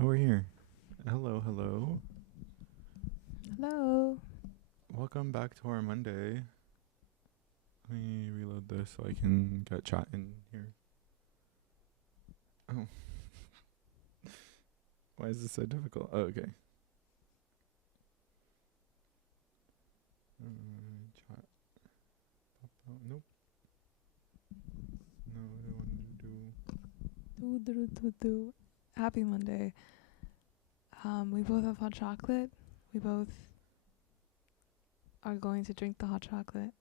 Oh, we're here. Hello, hello. Hello. Welcome back to our Monday. Let me reload this so I can get chat in here. Oh, why is this so difficult? Oh, okay. Chat. Oh, nope. No, what I wanted to do. Do. Happy Monday. We both have hot chocolate. We both are going to drink the hot chocolate.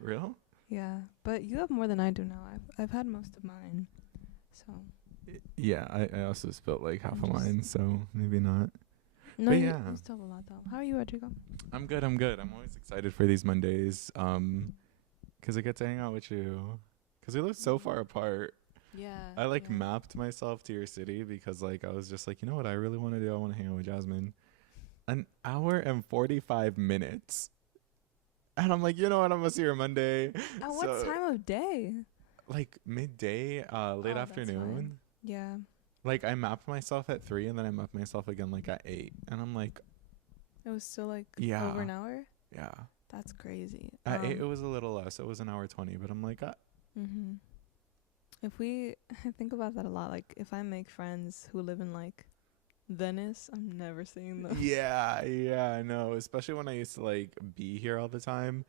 Real? Yeah, but you have more than I do now. I've had most of mine, so. Yeah, I also spilled like half I'm of just- mine, so maybe not. No, But you, yeah. you still have a lot though. How are you, Rodrigo? I'm good. I'm always excited for these Mondays. 'Cause I get to hang out with you. 'Cause we live so far apart. Yeah. I like mapped myself to your city because like I was just like, you know what I really want to do? I want to hang out with Jasmine. An hour and 45 minutes. And I'm like, you know what? I'm gonna see her Monday. At what time of day? Like midday, late Oh, that's afternoon. fine. Yeah. Like I mapped myself at 3 and then I mapped myself again like at 8. And I'm like, It was still like yeah. over an hour. Yeah. That's crazy. At 8 it was a little less. It was an hour 20, but I'm like, Mhm. If we I think about that a lot. Like if I make friends who live in like Venice, I'm never seeing them. yeah, I know. Especially when I used to like be here all the time.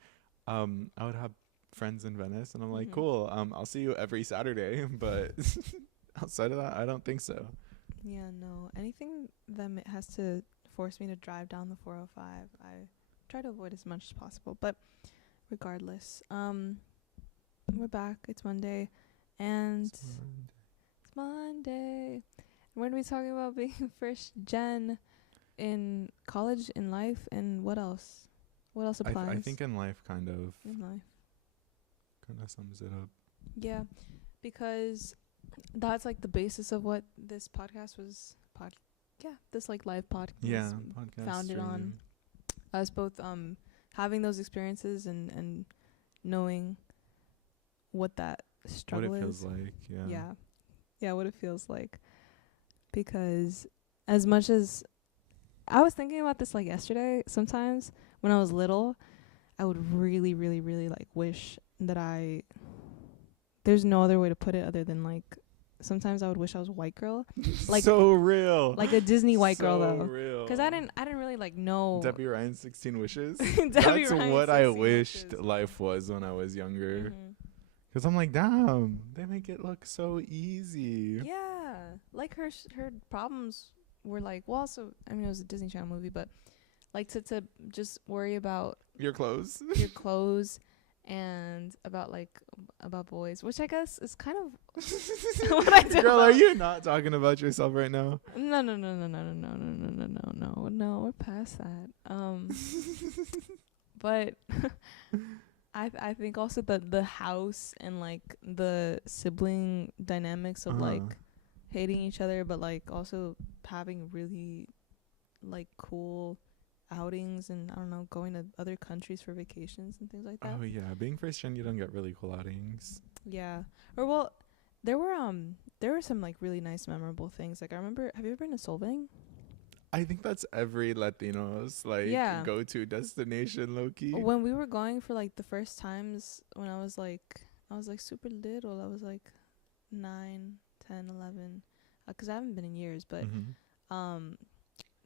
I would have friends in Venice, and I'm like, Mhm. cool. I'll see you every Saturday, but outside of that, I don't think so. Yeah, no. Anything that has to force me to drive down the 405, I try to avoid as much as possible. But regardless, we're back. It's Monday, and it's Monday. We're gonna be talking about being first gen in college, in life, and what else? What else applies? I think in life, kind of in life. sums it up. Yeah, because that's like the basis of what this podcast was. This like live podcast Yeah, was podcast founded on. stream. Us both having those experiences and knowing what that What struggle it feels is. like. Yeah. Yeah, what it feels like. Because as much as I was thinking about this like yesterday, sometimes when I was little, I would really, really, really like wish that there's no other way to put it other than like sometimes I would wish I was a white girl. Like so real. Like a Disney white girl So though. real. Cuz I didn't really like know Debbie Ryan's 16 Wishes. Debbie That's Ryan's what I 16 wished Wishes. life was when I was younger. Mhm. Because I'm like, damn, they make it look so easy. Yeah. Like her problems were like, well, also, I mean, it was a Disney Channel movie, but like to just worry about Your clothes. your clothes and about boys, which I guess is kind of what I do. Girl, are you not talking about yourself right now? No, we're past that. But I think also the house and like the sibling dynamics of like hating each other, but like also having really like cool outings and I don't know, going to other countries for vacations and things like that. Oh yeah, being first gen, you don't get really cool outings. Yeah. Or well, there were some like really nice memorable things. Like I remember, have you ever been to Solvang? I think that's every Latino's like go-to destination, low key. When we were going for like the first times when I was like super little. I was like 9, 10, 11. 'Cause I haven't been in years, but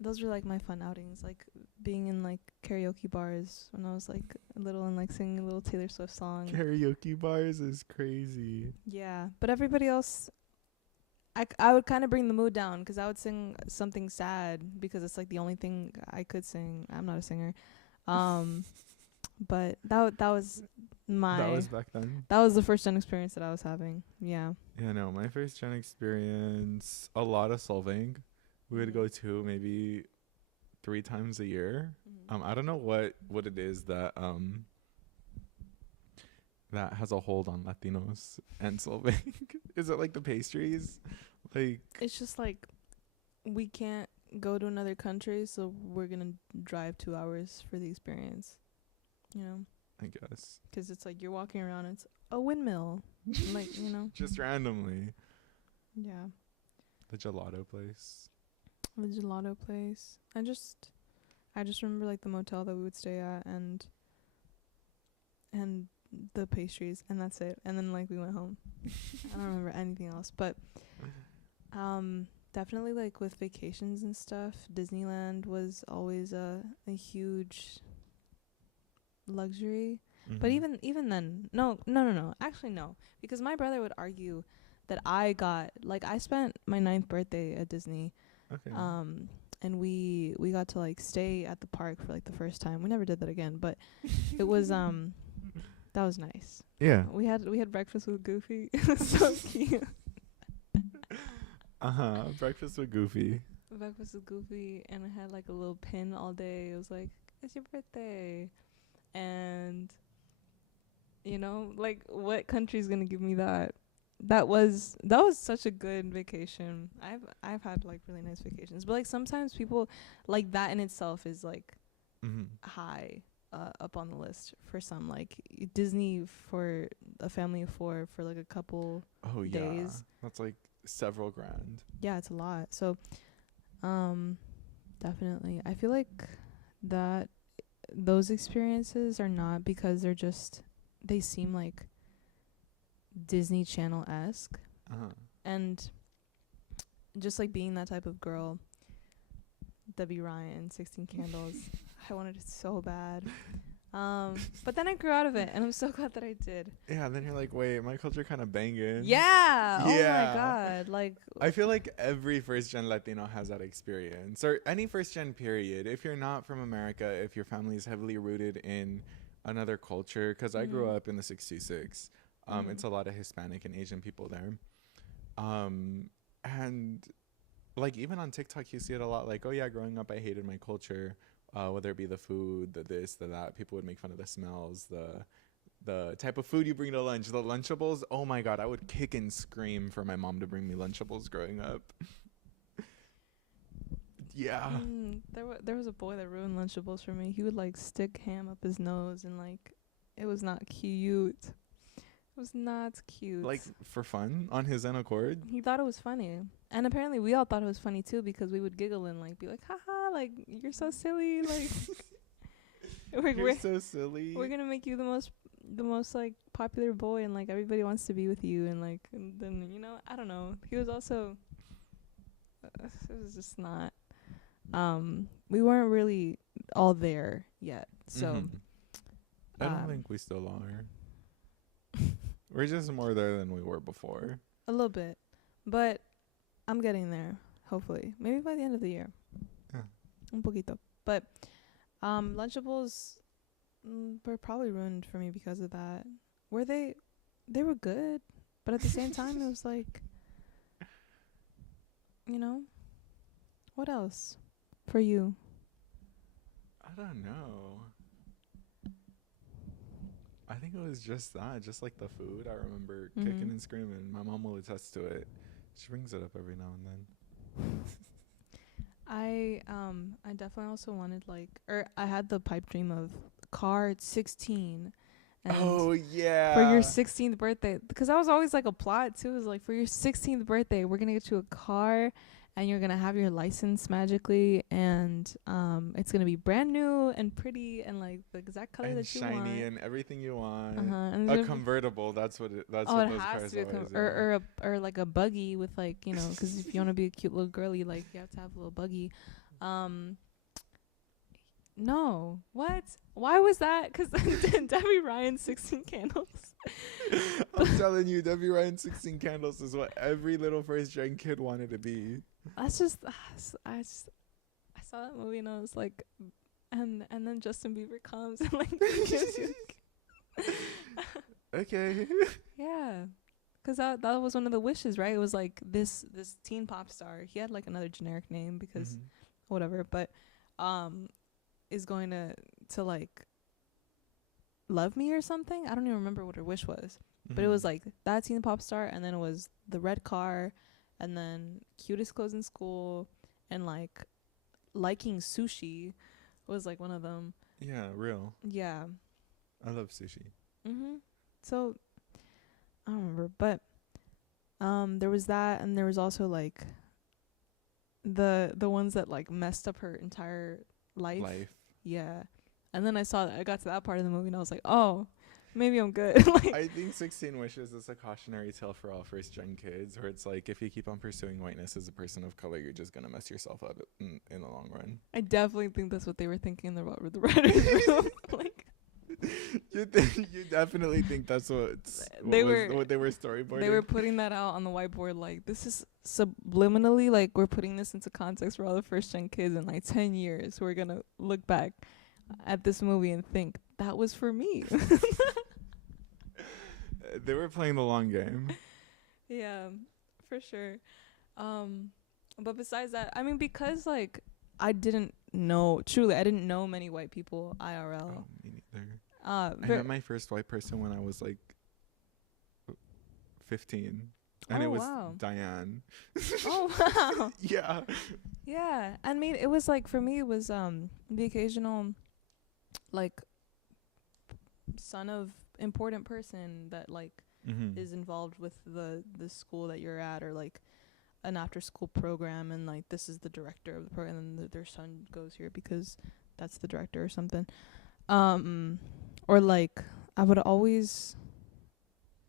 those were like my fun outings, like being in like karaoke bars when I was like little and like singing a little Taylor Swift song. Karaoke bars is crazy. Yeah, but everybody else, I would kind of bring the mood down because I would sing something sad because it's like the only thing I could sing. I'm not a singer, but that was That was back then. That was the first gen experience that I was having. Yeah. Yeah, no, my first gen experience, a lot of solving. We would go to maybe 3 times a year. I don't know what it is that that has a hold on Latinos and solving. Is it like the pastries? Like it's just like we can't go to another country, so we're gonna drive 2 hours for the experience. You know, I guess 'cause it's like you're walking around, and it's a windmill, like you know. just randomly. Yeah. The gelato place. The gelato place. I just remember like the motel that we would stay at and the pastries, and that's it. And then like we went home. I don't remember anything else, but definitely like with vacations and stuff, Disneyland was always a huge luxury. But even then, no. Actually, no, because my brother would argue that I spent my 9th birthday at Disney. Okay. And we got to like stay at the park for like the first time. We never did that again, but it was that was nice. Yeah. We had breakfast with Goofy. It was so cute. Breakfast with Goofy. Breakfast with Goofy, and I had like a little pin all day. It was like, it's your birthday, and you know, like, what country's gonna give me that? That was such a good vacation. I've had like really nice vacations, but like sometimes people like that in itself is like high up on the list for some. Like Disney for a family of 4 for like a couple days. That's like several grand. Yeah, it's a lot. So definitely I feel like that those experiences are not because they seem like Disney Channel-esque. And just like being that type of girl, Debbie Ryan, 16 Candles, I wanted it so bad. But then I grew out of it, and I'm so glad that I did. Yeah, and then you're like, wait, my culture kind of banging. Yeah. Oh my God. Like, I feel like every first-gen Latino has that experience, or any first-gen period. If you're not from America, if your family is heavily rooted in another culture, because I grew up in the 626. It's a lot of Hispanic and Asian people there. And like even on TikTok, you see it a lot. Like, oh yeah, growing up, I hated my culture. Whether it be the food, the this, the that. People would make fun of the smells, the type of food you bring to lunch, the Lunchables. Oh my God, I would kick and scream for my mom to bring me Lunchables growing up. Yeah. There was a boy that ruined Lunchables for me. He would like stick ham up his nose, and like it was not cute. It was not cute. Like for fun on his own accord. He thought it was funny, and apparently we all thought it was funny too, because we would giggle and like be like, haha, like you're so silly, like you're so silly. We're gonna make you the most like popular boy, and like everybody wants to be with you, and like, and then, you know, I don't know. He was also it was just not we weren't really all there yet, so I don't think we still are. We're just more there than we were before. A little bit, but I'm getting there, hopefully. Maybe by the end of the year. Yeah. Un poquito. But Lunchables were probably ruined for me because of that. Were they were good, but at the same time it was like, you know, what else for you? I don't know. I think it was just that, just like the food. I remember kicking and screaming. My mom will attest to it. She brings it up every now and then. I definitely also wanted I had the pipe dream of car at 16. And oh yeah. For your 16th birthday, because that was always like a plot too. It was like, for your 16th birthday, we're gonna get you a car, and you're gonna have your license magically, and it's gonna be brand new and pretty and like the exact color and that you want, shiny and everything you want. And a convertible. That's what what it those has cars to be always or like a buggy with, like, you know, because if you want to be a cute little girly, like, you have to have a little buggy. No, what? Why was that? Because Debbie Ryan's 16 Candles. I'm telling you, Debbie Ryan's 16 Candles is what every little first-gen kid wanted to be. That's just, I saw that movie and I was like, and then Justin Bieber comes and like gives you. Okay. Yeah, because that was one of the wishes, right? It was like this teen pop star. He had like another generic name because whatever, but is going to like love me or something. I don't even remember what her wish was, but it was like that teen pop star, and then it was the red car, and then cutest clothes in school, and like liking sushi was like one of them. Yeah, real. Yeah. I love sushi. So I don't remember, but there was that, and there was also like the ones that like messed up her entire life. Yeah. And then I got to that part of the movie and I was like, oh, maybe I'm good. Like, I think 16 Wishes is a cautionary tale for all first gen kids, where it's like, if you keep on pursuing whiteness as a person of color, you're just gonna mess yourself up in the long run. I definitely think that's what they were thinking in the writers' room. Like, You definitely think that's what they were storyboarding. They were putting that out on the whiteboard, like, this is subliminally, like, we're putting this into context for all the first gen kids in like 10 years. We're gonna look back at this movie and think that was for me. They were playing the long game. Yeah, for sure. But besides that, I mean, because like I didn't know many white people IRL. Oh, me neither. I met my first white person when I was like 15, and it was Diane. Oh wow. Yeah. Yeah, I mean, it was like, for me, it was the occasional like son of important person that like is involved with the school that you're at, or like an after school program, and like this is the director of the program, and their son goes here because that's the director or something. Or like I would always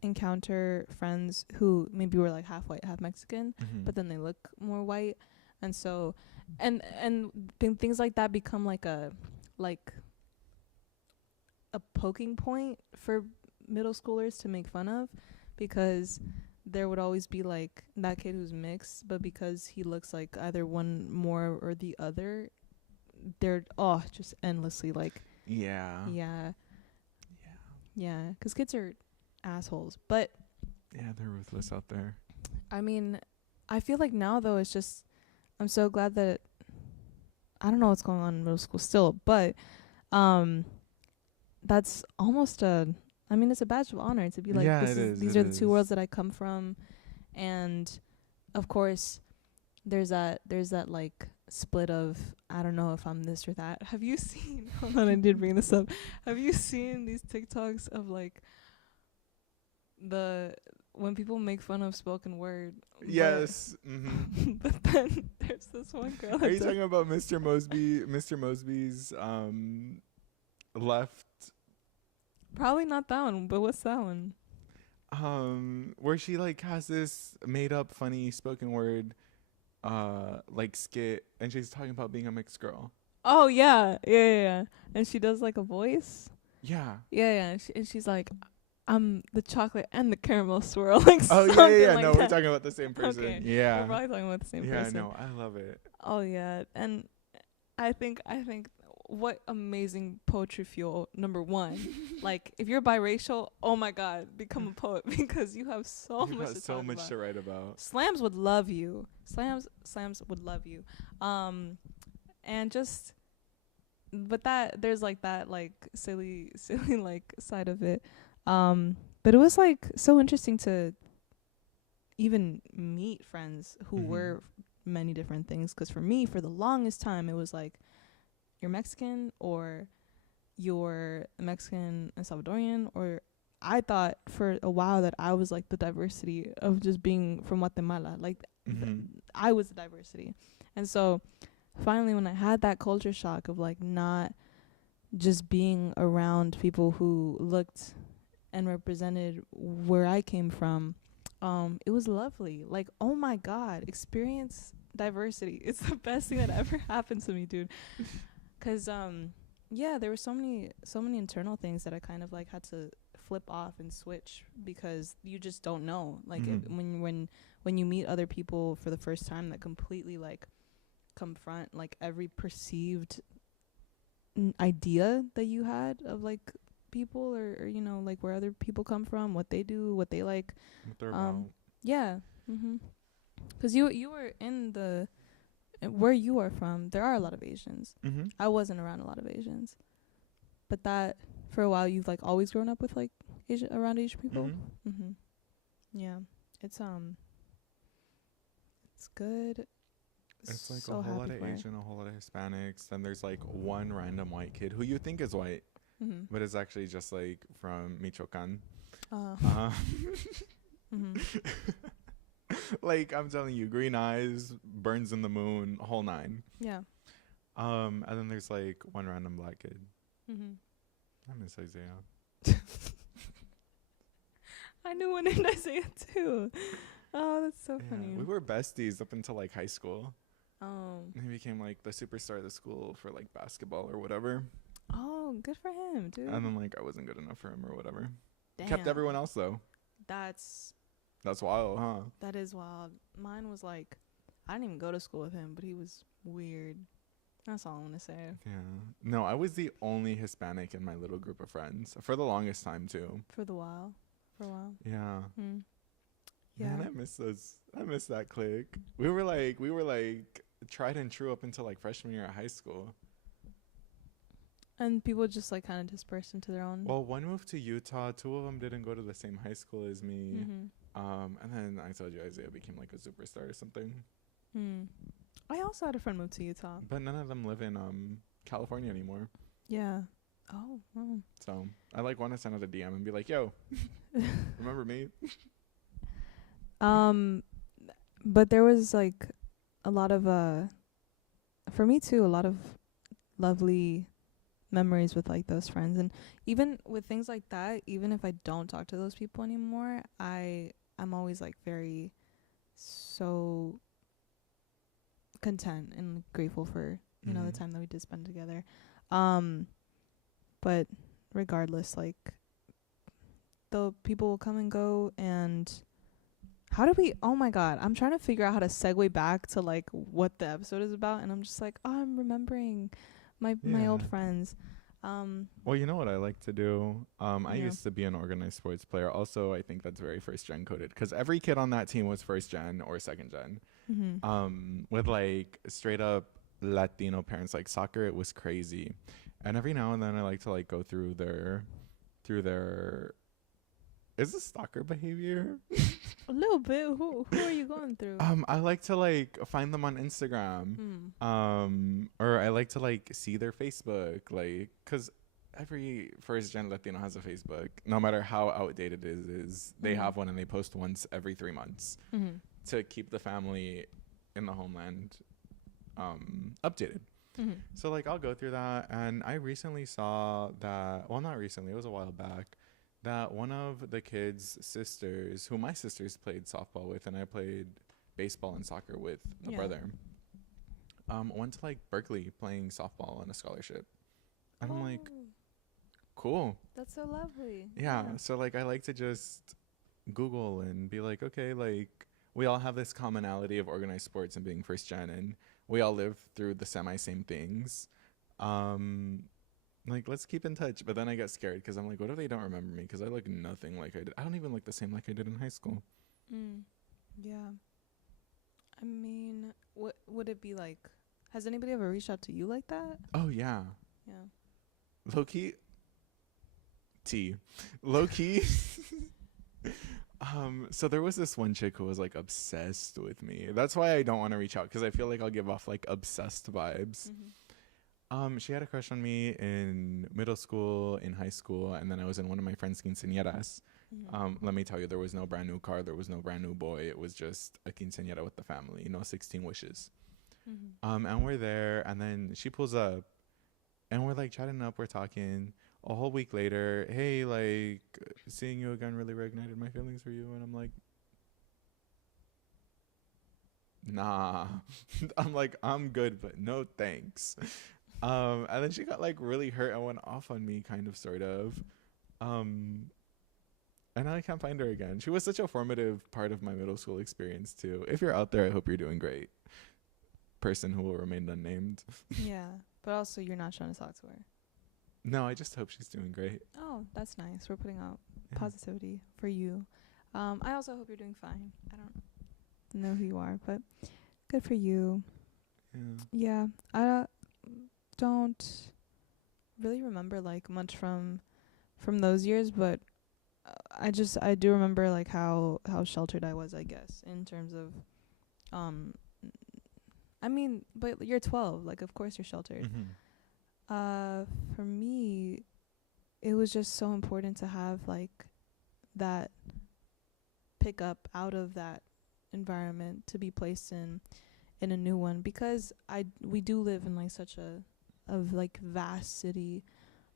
encounter friends who maybe were like half white, half Mexican, but then they look more white, and so and things like that become like a poking point for middle schoolers to make fun of, because there would always be like that kid who's mixed, but because he looks like either one more or the other, they're just endlessly like yeah, because kids are assholes. But yeah, they're ruthless out there. I mean, I feel like now though, it's just, I'm so glad that I don't know what's going on in middle school still, but that's almost it's a badge of honor to be like, these are the two worlds that I come from. And of course there's that like split of, I don't know if I'm this or that. Have you seen hold on, I did bring this up. Have you seen these TikToks of like when people make fun of spoken word? Yes. But then there's this one girl. Are you talking about Mr. Mosby's left? Probably not that one, but what's that one? Where she like has this made up funny spoken word like skit, and she's talking about being a mixed girl. Oh yeah. And she does like a voice. Yeah. And she's like, I'm the chocolate and the caramel swirl. Like, oh yeah. Like no, that. we're talking about the same person. Okay. Yeah, we're probably talking about the same person. Yeah, no, I love it. Oh yeah, and I think what amazing poetry fuel, number one. Like, if you're biracial, oh my god, become a poet, because you have so much to write about. Slams would love you. Slams would love you. And just, but that, there's like that like silly like side of it. But it was like so interesting to even meet friends who were many different things, because for me, for the longest time, it was like, you're Mexican, or you're Mexican and Salvadorian, or I thought for a while that I was like the diversity of just being from Guatemala. Like I was the diversity. And so finally, when I had that culture shock of like not just being around people who looked and represented where I came from, it was lovely. Like, oh my god, experience diversity. It's the best thing that ever happened to me, dude. 'Cause there were so many internal things that I kind of like had to flip off and switch, because you just don't know, like when you meet other people for the first time that completely like confront like every perceived idea that you had of like people, or you know, like where other people come from, what they do, what they like, what they're about. Yeah. 'Cause you were in the where you are from, there are a lot of Asians. I wasn't around a lot of Asians, but that for a while you've like always grown up with like around Asian people. Yeah, it's good. It's like so a whole lot of happy for it. Asian, a whole lot of Hispanics. Then there's like one random white kid who you think is white, but is actually just like from Michoacan. Like I'm telling you, green eyes, burns in the moon, whole nine. Yeah. And then there's like one random black kid. Mm-hmm. I miss Isaiah. I knew one named Isaiah too. Oh, that's so Yeah, funny. we were besties up until like high school. Oh. He became like the superstar of the school for like basketball or whatever. Oh, good for him, dude. And then like I wasn't good enough for him or whatever. Damn. Kept everyone else though. That's Wild, huh? that is wild. Mine was like, I didn't even go to school with him, but he was weird. That's all I'm gonna say. Yeah. No, I was the only Hispanic in my little group of friends for the longest time too. For a while. Yeah. Yeah. Man, I miss those. I miss that clique. We were like tried and true up until like freshman year of high school. And people just like kind of dispersed into their own. Well, one moved to Utah. Two of them didn't go to the same high school as me. And then I told you Isaiah became like a superstar or something. I also had a friend move to Utah. But none of them live in California anymore. Yeah. Oh, wow. So I like want to send out a DM and be like, "Yo, remember me?" But there was like a lot of for me too, a lot of lovely memories with like those friends. And even with things like that, even if I don't talk to those people anymore, I'm always like very so content and grateful for you know the time that we did spend together. But regardless, like the people will come and go. And how did we, oh my god, I'm trying to figure out how to segue back to like what the episode is about, and I'm just like, oh, I'm remembering my old friends. Well, you know what I like to do? I used to be an organized sports player. Also, I think that's very first gen coded because every kid on that team was first gen or second gen. With like straight up Latino parents. Like soccer, it was crazy. And every now and then I like to like go through their is this stalker behavior? A little bit. Who are you going through? I like to like find them on Instagram. Or I like to like see their Facebook, like, cause every first gen Latino has a Facebook, no matter how outdated it is. They have one and they post once every 3 months to keep the family in the homeland updated. So like I'll go through that, and I recently saw that, well, not recently, it was a while back, that one of the kids' sisters, who my sisters played softball with and I played baseball and soccer with a brother, went to like Berkeley playing softball on a scholarship. And I'm like, cool. That's so lovely. Yeah. So like I like to just Google and be like, okay, like we all have this commonality of organized sports and being first gen, and we all live through the same things. Like, let's keep in touch. But then I get scared because I'm like, what if they don't remember me? Because I look nothing like I did. I don't even look the same like I did in high school. Yeah. I mean, what would it be like? Has anybody ever reached out to you like that? Oh, yeah. Yeah. Low-key. Low-key. So there was this one chick who was like obsessed with me. That's why I don't want to reach out, because I feel like I'll give off like obsessed vibes. She had a crush on me in middle school, in high school, and then I was in one of my friend's quinceañeras. Let me tell you, there was no brand new car, there was no brand new boy. It was just a quinceañera with the family, 16 wishes. And we're there, and then she pulls up, and we're like chatting up, we're talking. A whole week later, hey, like, seeing you again really reignited my feelings for you. And I'm like, nah. I'm like, I'm good, but no thanks. And then she got like really hurt and went off on me, kind of, sort of. And now I can't find her again. She was such a formative part of my middle school experience too. If you're out there, I hope you're doing great. Person who will remain unnamed. Yeah, but also you're not trying to talk to her. No, I just hope she's doing great. Oh, that's nice. We're putting out positivity for you. I also hope you're doing fine. I don't know who you are, but good for you. Yeah, I don't really remember like much from those years, but I do remember like how sheltered I was, I guess, in terms of I mean, but you're 12, like of course you're sheltered. For me, it was just so important to have like that pick up out of that environment to be placed in a new one, because we do live in like such a vast city,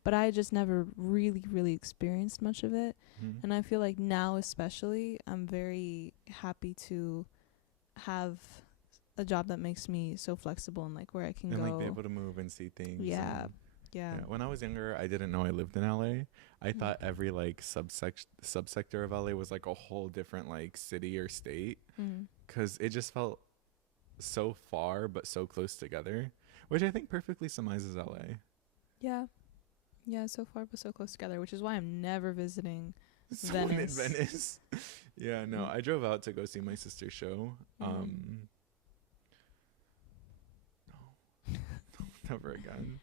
but I just never really experienced much of it. Mhm. And I feel like now especially I'm very happy to have a job that makes me so flexible and like where I can And go. like be able to move and see things. Yeah. And, Yeah. When I was younger, I didn't know I lived in LA. I Mhm. thought every like subsector of LA was like a whole different like city or state, Mm. because it just felt so far but so close together, which I think perfectly summarizes LA. Yeah. Yeah, so far but so close together, which is why I'm never visiting Someone in Venice. Venice. Yeah, no, Mm. I drove out to go see my sister's show. No, never again.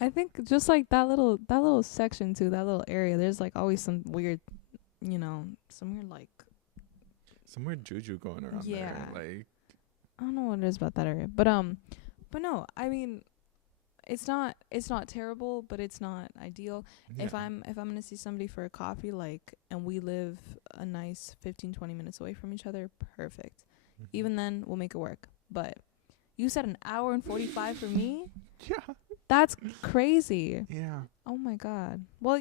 I think just like that little section too, that little area, there's like always some weird, some weird like, Some weird juju going around Yeah. there. Like, I don't know what it is about that area. But no, I mean, it's not terrible, but it's not ideal. yeah. If I'm gonna see somebody for a coffee, like, and we live a nice 15-20 minutes away from each other, perfect. Mhm. Even then, we'll make it work. But you said an hour and 45 for me? Yeah. That's crazy. Yeah. Oh my god. Well,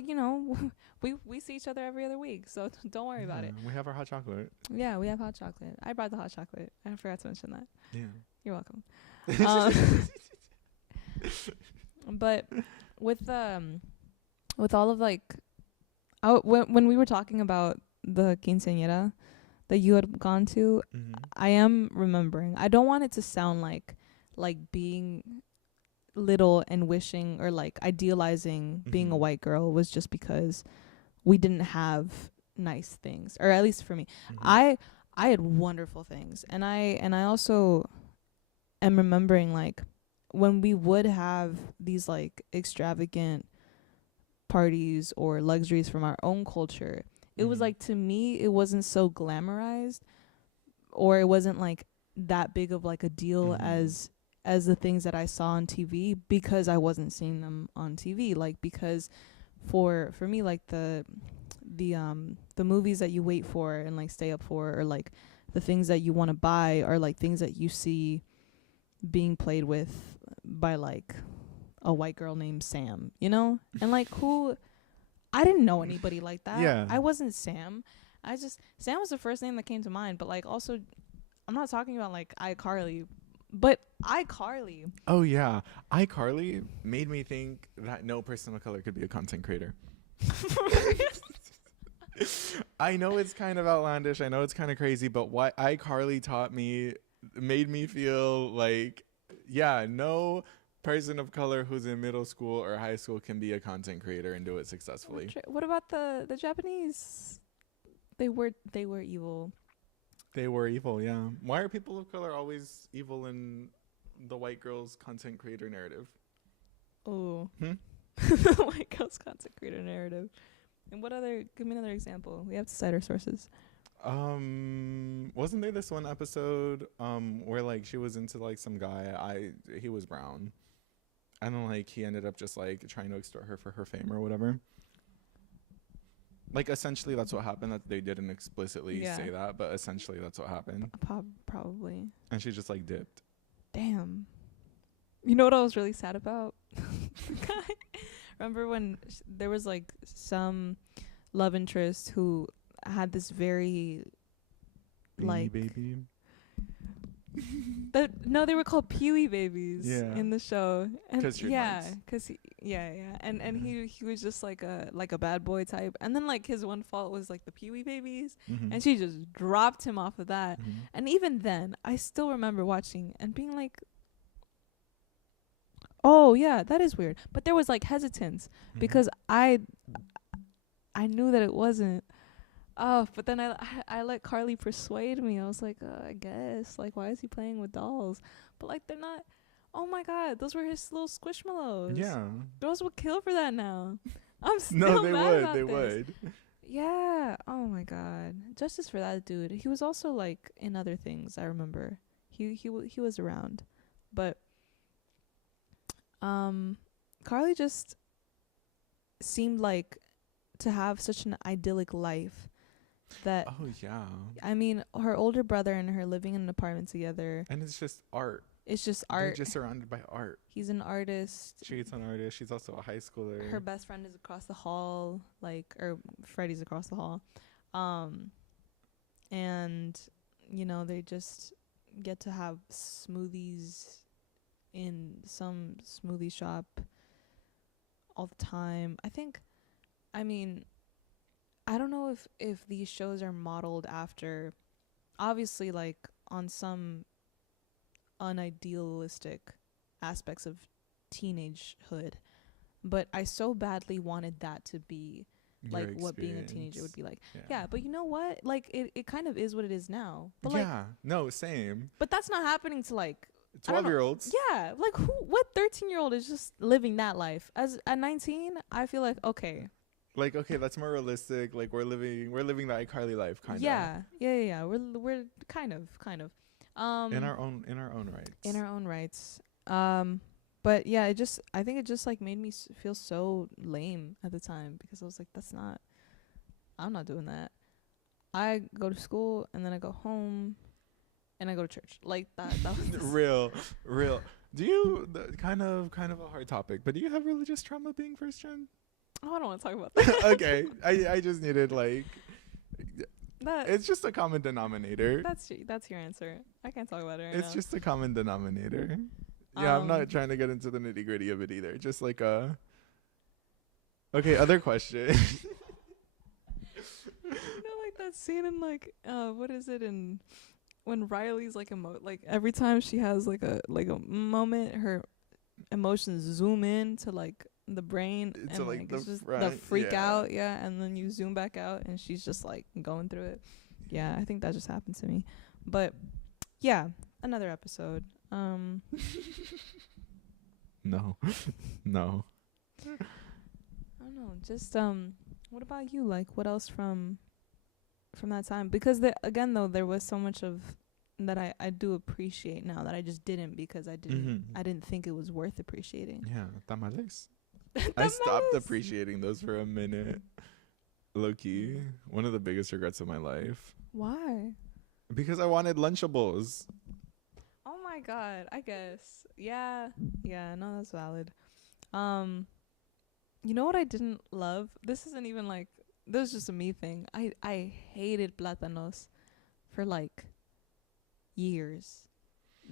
we see each other every other week, so don't worry about it. We have our hot chocolate. Yeah, we have hot chocolate. I brought the hot chocolate. I forgot to mention that. Yeah. You're welcome. But with all of like, when we were talking about the quinceañera that you had gone to, Mhm. I am remembering. I don't want it to sound like being little and wishing or like idealizing being a Mhm. white girl was just because we didn't have nice things, or at least for me. Mhm. I had wonderful things, and I also am remembering like when we would have these like extravagant parties or luxuries from our own culture. It was Mhm. like, to me, it wasn't so glamorized, or it wasn't like that big of like a deal Mhm. as the things that I saw on TV, because I wasn't seeing them on TV. Like, because for me, like the movies that you wait for and like stay up for, or like the things that you want to buy, are like things that you see being played with by like a white girl named Sam, and like, who, I didn't know anybody like that. Yeah. I wasn't Sam. Sam was the first name that came to mind, but like, also, I'm not talking about like iCarly, but iCarly. Oh yeah. iCarly made me think that no person of color could be a content creator. I know it's kind of outlandish. I know it's kind of crazy, but what iCarly taught me made me feel like, yeah, no person of color who's in middle school or high school can be a content creator and do it successfully. What about the Japanese? They were evil. They were evil, yeah. Why are people of color always evil in the white girl's content creator narrative? Oh. White girl's content creator narrative. And give me another example. We have to cite our sources. Wasn't there this one episode where like she was into like some guy, he was brown, and then like he ended up just like trying to extort her for her fame or whatever. Like, essentially that's what happened. That they didn't explicitly say that, but essentially that's what happened. Probably. And she just like dipped. Damn. You know what I was really sad about? Remember when there was like some love interest who had this very Beanie Baby. No, they were called Pee-wee babies in the show. And Cause and he was just like a bad boy type. And then like his one fault was like the Pee-wee babies, and she just dropped him off of that. And even then, I still remember watching and being like, oh yeah, that is weird. But there was like hesitance because I knew that it wasn't. Oh, but then I let Carly persuade me. I was like, I guess. Like, why is he playing with dolls? But like, they're not. Oh my god, those were his little squishmallows. Yeah. Girls would kill for that now. I'm still No, they mad would. about They this. would. Yeah. Oh my god. Justice for that dude. He was also like in other things. I remember. He was around, but Carly just seemed like to have such an idyllic life, that, Oh yeah. I mean, her older brother and her living in an apartment together. And it's just art. It's just They're art. just surrounded by art. He's an artist. She's an artist. She's also a high schooler. Her best friend is across the hall, like, or Freddie's across the hall. And, you know, they just get to have smoothies in some smoothie shop all the time. I mean, I don't know if these shows are modeled after, obviously, like, on some unidealistic aspects of teenagehood, but I so badly wanted that to be like what being a teenager would be like. Yeah, but you know what? Like, it kind of is what it is now. But yeah, no, same. But that's not happening to, like, 12-year-olds. Yeah, like, what 13-year-old is just living that life? As at 19, I feel like, okay. Like, okay, that's more realistic. Like, we're living the iCarly life, kind of. Yeah. We're kind of. In our own rights. In our own rights. But yeah, I think it just like made me feel so lame at the time, because I was like, I'm not doing that. I go to school and then I go home and I go to church. Like that was real. Do you kind of a hard topic, but do you have religious trauma being first gen? Oh, I don't want to talk about that. Okay. I just needed, like, it's just a common denominator. That's your answer. I can't talk about it right now. It's just a common denominator. Yeah, I'm not trying to get into the nitty gritty of it either. Just like okay, other question. You know, like that scene in, like, what is it, in when Riley's like like every time she has like a moment, her emotions zoom in to, like, the brain, and like it's just the freak out, and then you zoom back out and she's just like going through it. Yeah, I think that just happened to me. But yeah, another episode. No. I don't know. Just what about you? Like, what else from that time? Because again, though, there was so much of that I do appreciate now that I just didn't, because I didn't think it was worth appreciating. Yeah, tamales. I stopped appreciating those for a minute. Low key, one of the biggest regrets of my life. Why? Because I wanted Lunchables. Oh my god, I guess. Yeah, no, that's valid. You know what I didn't love? This isn't even like, this is just a me thing. I hated plátanos for like years.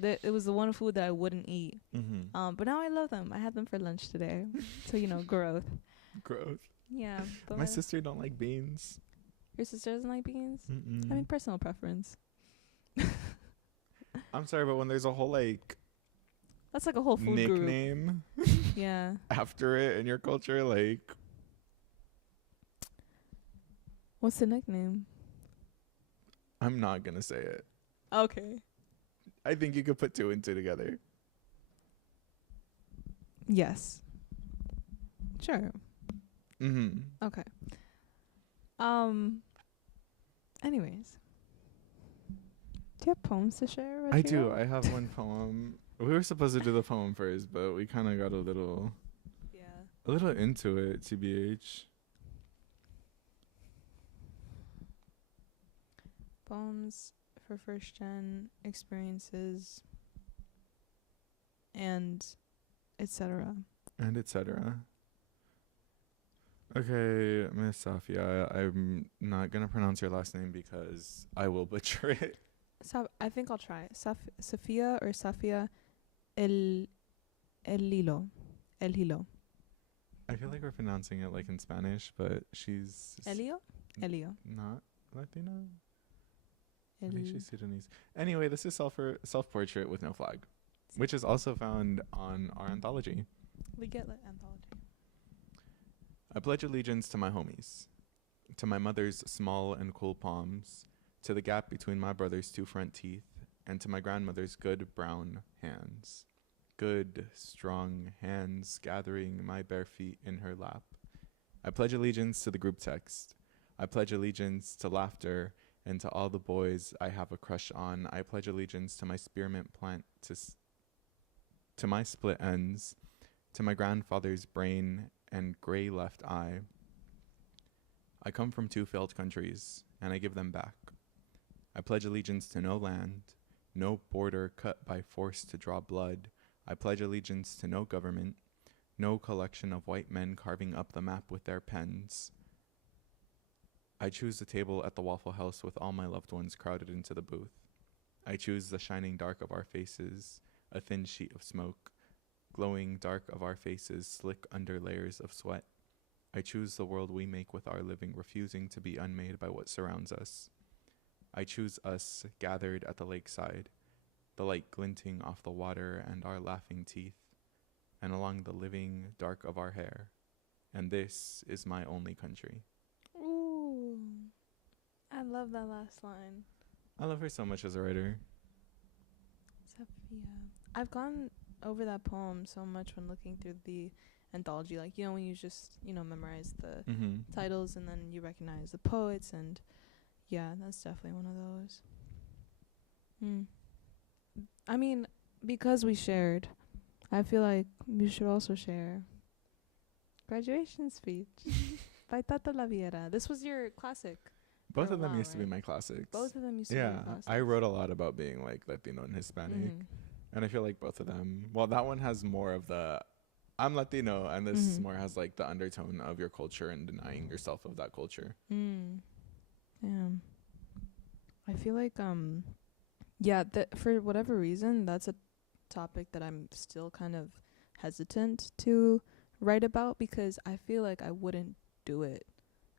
It was the one food that I wouldn't eat. Mm-hmm. But now I love them. I had them for lunch today. So, you know, growth. Yeah. But my sister don't like beans. Your sister doesn't like beans? Mm-mm. I mean, personal preference. I'm sorry, but when there's a whole, like, that's like a whole food nickname yeah, after it in your culture, like, what's the nickname? I'm not gonna say it. Okay. I think you could put 2 and 2 together. Yes. Sure. Mm-hmm. Okay. Anyways, do you have poems to share, Rodrigo? I do. I have one poem. We were supposed to do the poem first, but we kind of got a little into it, TBH. Poems for first gen, experiences, and etc. Okay, Miss Safia, I'm not gonna pronounce your last name because I will butcher it. I think I'll try. Safia or Safia El Hilo. I feel like we're pronouncing it like in Spanish, but she's Elio? Not Latina. I think she's Sudanese. Anyway, this is self-portrait with no flag, which is also found on our anthology. We get anthology. I pledge allegiance to my homies, to my mother's small and cool palms, to the gap between my brother's 2 front teeth, and to my grandmother's good brown hands. Good, strong hands gathering my bare feet in her lap. I pledge allegiance to the group text. I pledge allegiance to laughter and to all the boys I have a crush on. I pledge allegiance to my spearmint plant, to my split ends, to my grandfather's brain and gray left eye. I come from 2 failed countries, and I give them back. I pledge allegiance to no land, no border cut by force to draw blood. I pledge allegiance to no government, no collection of white men carving up the map with their pens. I choose the table at the Waffle House with all my loved ones crowded into the booth. I choose the shining dark of our faces, a thin sheet of smoke, glowing dark of our faces slick under layers of sweat. I choose the world we make with our living, refusing to be unmade by what surrounds us. I choose us gathered at the lakeside, the light glinting off the water and our laughing teeth, and along the living dark of our hair. And this is my only country. Ooh. I love that last line. I love her so much as a writer. Sophia. I've gone over that poem so much when looking through the anthology. Like, you know, when you just, you know, memorize the titles and then you recognize the poets. And yeah, that's definitely one of those. I mean, because we shared, I feel like you should also share Graduation Speech by Tato Laviera. This was your classic. Both of them used to be my classics. Both of them used to be my classics. I wrote a lot about being like Latino and Hispanic. And I feel like both of them, well, that one has more of the I'm Latino, and this more has like the undertone of your culture and denying yourself of that culture. Yeah. I feel like for whatever reason, that's a topic that I'm still kind of hesitant to write about, because I feel like I wouldn't do it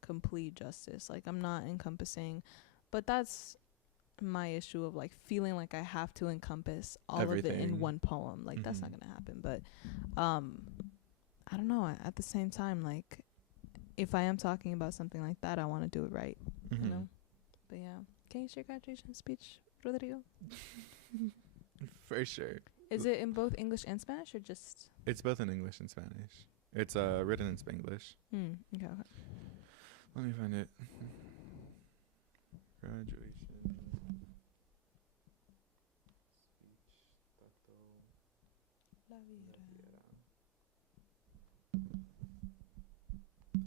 complete justice. Like, I'm not encompassing, but that's my issue of like feeling like I have to encompass all everything of it in one poem. Like, that's not gonna happen. But I don't know, at the same time, like, if I am talking about something like that, I want to do it right, you know. But yeah, can you share graduation speech, Rodrigo? For sure. Is it in both English and Spanish, or just? It's both in English and Spanish. It's written in Spanglish. Okay. Let me find it. Graduation.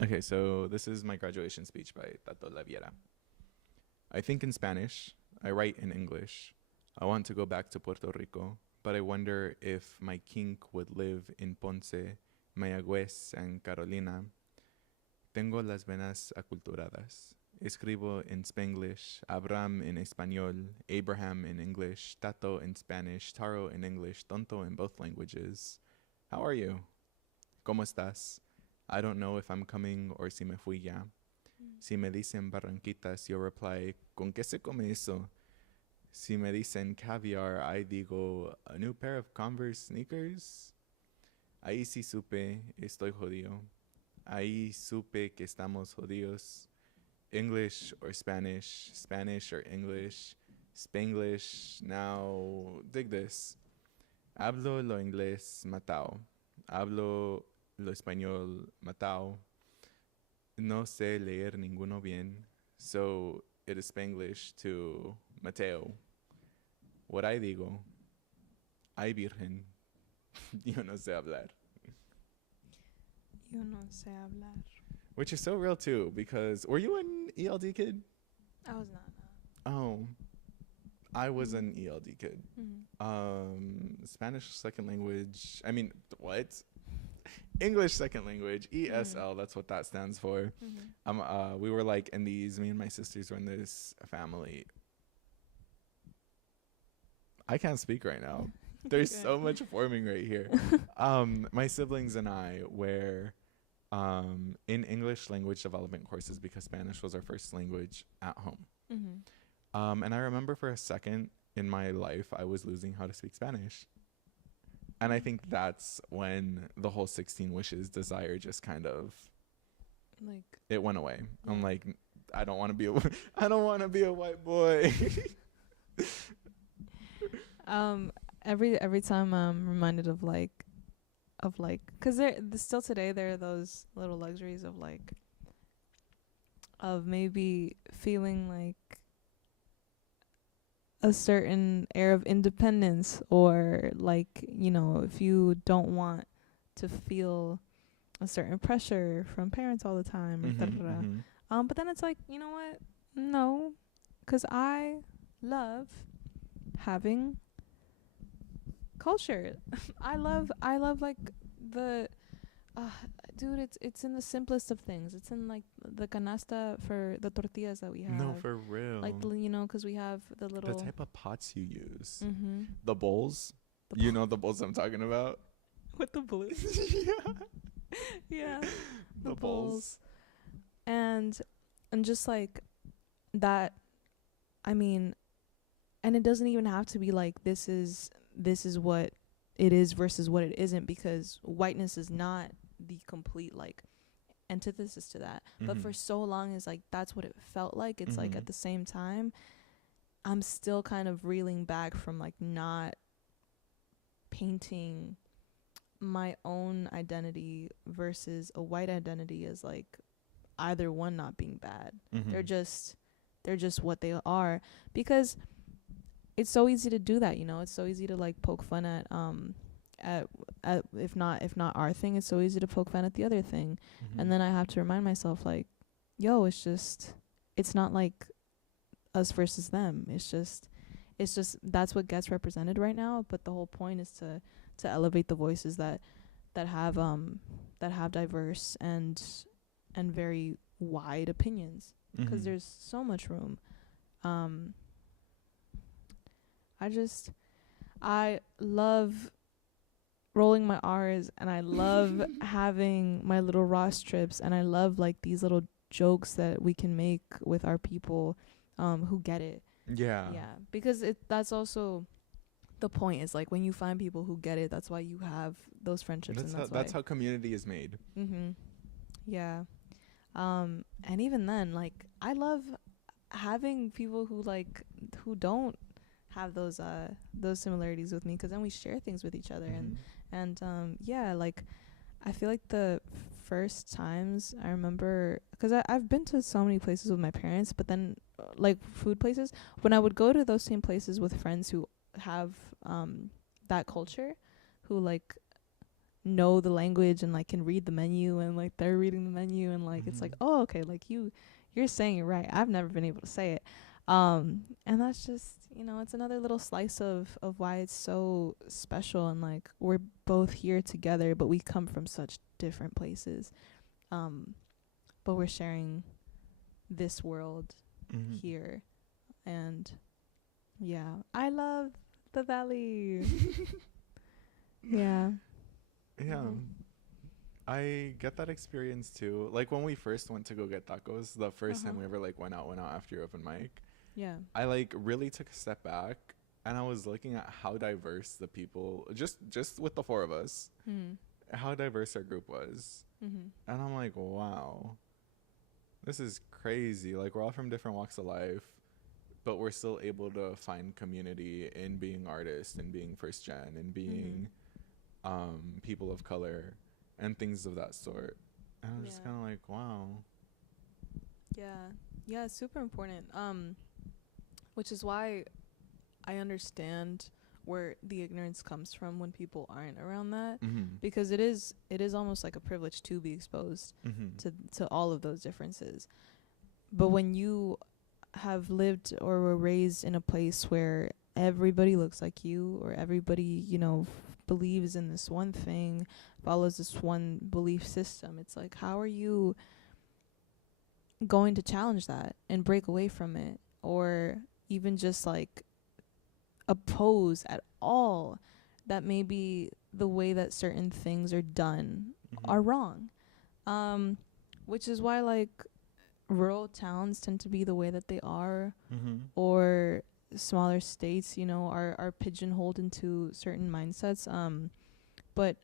Okay, so this is my graduation speech by Tato Laviera. I think in Spanish. I write in English. I want to go back to Puerto Rico, but I wonder if my kink would live in Ponce, Mayagüez, and Carolina. Tengo las venas aculturadas. Escribo en Spanglish, Abraham in Español, Abraham in English, Tato in Spanish, Taro in English, Tonto in both languages. How are you? ¿Cómo estás? I don't know if I'm coming or si me fui ya. Si me dicen Barranquitas, yo reply, ¿con qué se come eso? Si me dicen caviar, I digo, a new pair of Converse sneakers? Ahí sí supe, estoy jodido. Ahí supe que estamos jodidos. English or Spanish, Spanish or English, Spanglish. Now, dig this. Hablo lo inglés, matao. Hablo lo español, matao. No sé leer ninguno bien, so it is Spanglish to Mateo. What I digo, ay virgen, yo no sé hablar. Yo no sé hablar. Which is so real too, because were you an ELD kid? I was not. Oh, I was an ELD kid. Spanish second language. I mean, what? English second language, ESL. That's what that stands for. We were like in these. Me and my sisters were in this family. I can't speak right now. There's so much forming right here. My siblings and I were in English language development courses because Spanish was our first language at home. And I remember for a second in my life, I was losing how to speak Spanish. And I think that's when the whole 16 wishes desire just kind of like it went away. Yeah. I'm like, I don't want to be a white boy. Every time I'm reminded of like, cause there still today there are those little luxuries of maybe feeling like a certain air of independence, or like, you know, if you don't want to feel a certain pressure from parents all the time, But then it's like, you know what? No, because I love having culture. I love like the uh, dude, it's in the simplest of things. It's in like the canasta for the tortillas that we No, have. for real. Like you know, 'cause we have the The little type of pots you use. mhm The bowls. the You know the bowls I'm talking about? with the blue. Yeah. Yeah, the The bowls. bowls. And just like that, I mean, and it doesn't even have to be like this is what it is versus what it isn't, because whiteness is not the complete like antithesis to that. But for so long is like that's what it felt like. It's like at the same time I'm still kind of reeling back from like not painting my own identity versus a white identity as like either one not being bad. They're just what they are, because it's so easy to do that, you know. It's so easy to like poke fun at if not our thing, it's so easy to poke fun at the other thing. And then I have to remind myself like, yo, it's not like us versus them. It's just that's what gets represented right now, but the whole point is to elevate the voices that have diverse and very wide opinions, because there's so much room. I love rolling my R's, and I love having my little Ross trips, and I love like these little jokes that we can make with our people who get it. Yeah. Yeah, because that's also the point, is like when you find people who get it, that's why you have those friendships. That's how community is made. Yeah. And even then, like I love having people who don't have those similarities with me, because then we share things with each other. And yeah, like I feel like the first times I remember, because I've been to so many places with my parents, but then like food places, when I would go to those same places with friends who have that culture, who like know the language and like can read the menu, and like they're reading the menu, and like it's like, oh, okay, like you're saying it right, I've never been able to say it. And that's just, you know, it's another little slice of why it's so special, and like we're both here together, but we come from such different places, but we're sharing this world here. And yeah, I love the valley. Yeah. Yeah. I get that experience too. Like when we first went to go get tacos, the first time we ever like went out after your open mic, Yeah. I like really took a step back, and I was looking at how diverse the people, just with the four of us, how diverse our group was. And I'm like, wow, this is crazy. Like we're all from different walks of life, but we're still able to find community in being artists and being first gen and being people of color and things of that sort. And I was just kind of like, wow. Yeah, it's super important. Which is why I understand where the ignorance comes from when people aren't around that, because it is almost like a privilege to be exposed to all of those differences. But when you have lived or were raised in a place where everybody looks like you, or everybody, you know, believes in this one thing, follows this one belief system, it's like, how are you going to challenge that and break away from it, or even just like oppose at all that maybe the way that certain things are done are wrong? Which is why like rural towns tend to be the way that they are, or smaller states, you know, are pigeonholed into certain mindsets. But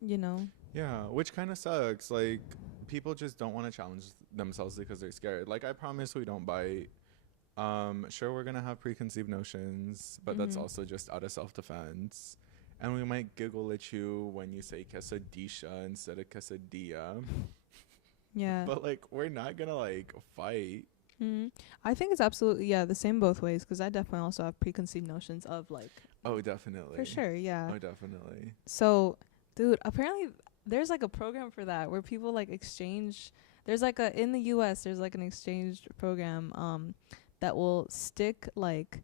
you know, yeah, which kind of sucks. Like people just don't want to challenge themselves because they're scared. Like I promise we don't bite. Sure, we're gonna have preconceived notions, but that's also just out of self-defense. And we might giggle at you when you say quesadilla instead of quesadilla. yeah. But like we're not gonna like fight. I think it's absolutely the same both ways, because I definitely also have preconceived notions of like. Oh, definitely. For sure, yeah. Oh, definitely. So, dude, apparently there's like a program for that where people like exchange There's like a in the US there's like an exchange program that will stick like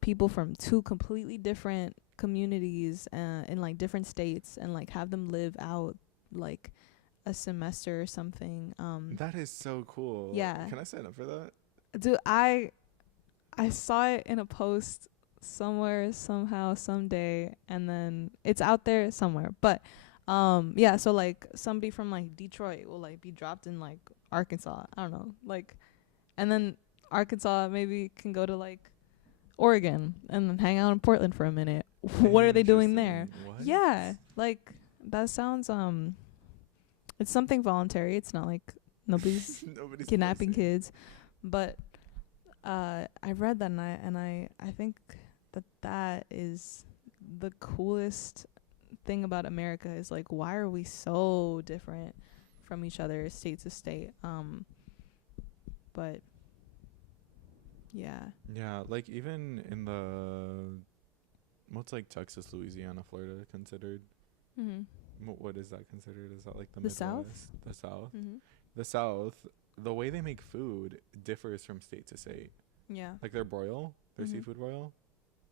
people from two completely different communities in like different states and like have them live out like a semester or something. That is so cool. Yeah. Can I sign up for that? Dude, I saw it in a post somewhere, somehow, someday, and then it's out there somewhere. But yeah, so like somebody from like Detroit will like be dropped in like Arkansas. I don't know. Like and then Arkansas maybe can go to like Oregon and then hang out in Portland for a minute. What are they doing there? Interesting. What? Yeah. Like that sounds it's something voluntary. It's not like nobody's Nobody's kidnapping forcing. kids. But I read that and I think that is the coolest thing about America is like why are we so different from each other state to state? But yeah. Yeah, like even in the what's like Texas, Louisiana, Florida considered? Mhm. What is that considered? Is that like the The Midwest? South? The South? Mhm. The South, the way they make food differs from state to state. Yeah. Like their broil, their Mhm. seafood broil,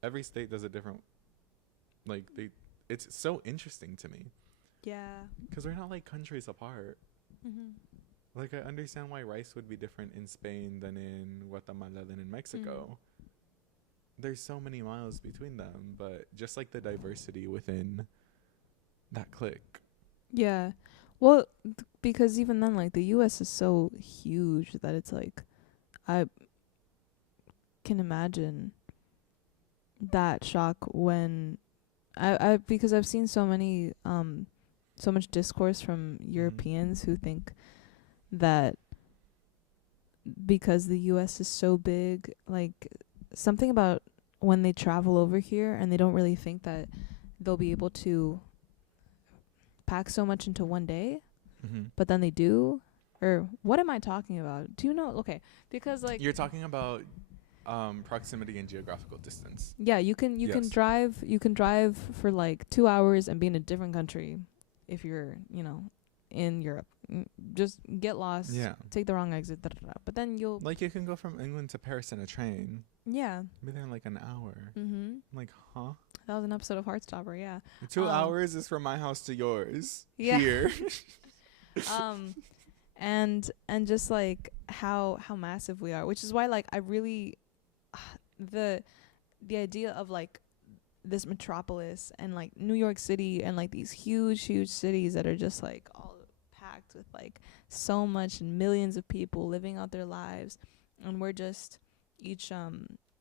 every state does it different. Like it's so interesting to me Yeah. because we're not like countries apart. Mhm. Like I understand why rice would be different in Spain than in Guatemala than in Mexico. There's so many miles between them, but just like the diversity within that clique. Yeah. Well, because even then, like, the U.S. is so huge that it's like, I can imagine that shock when because I've seen so many, so much discourse from Europeans who think that because the U.S. is so big, like, something about when they travel over here and they don't really think that they'll be able to pack so much into one day, but then they do. Or what am I talking about? Do you know? Okay, because like You're talking about proximity and geographical distance. yeah, you can Yes. drive for like 2 hours and be in a different country if you're in Europe. Just get lost, Yeah. take the wrong exit, but then you'll Like you can go from England to Paris in a train. yeah. Be there in like an hour. Mhm. I'm like, huh? That was an episode of Heartstopper, yeah. 2 hours is from my house to yours. Yeah. Here. And just like how massive we are, which is why like I really the idea of like this metropolis and like New York City and like these huge cities that are just like all packed with like so much and millions of people living out their lives, and we're just each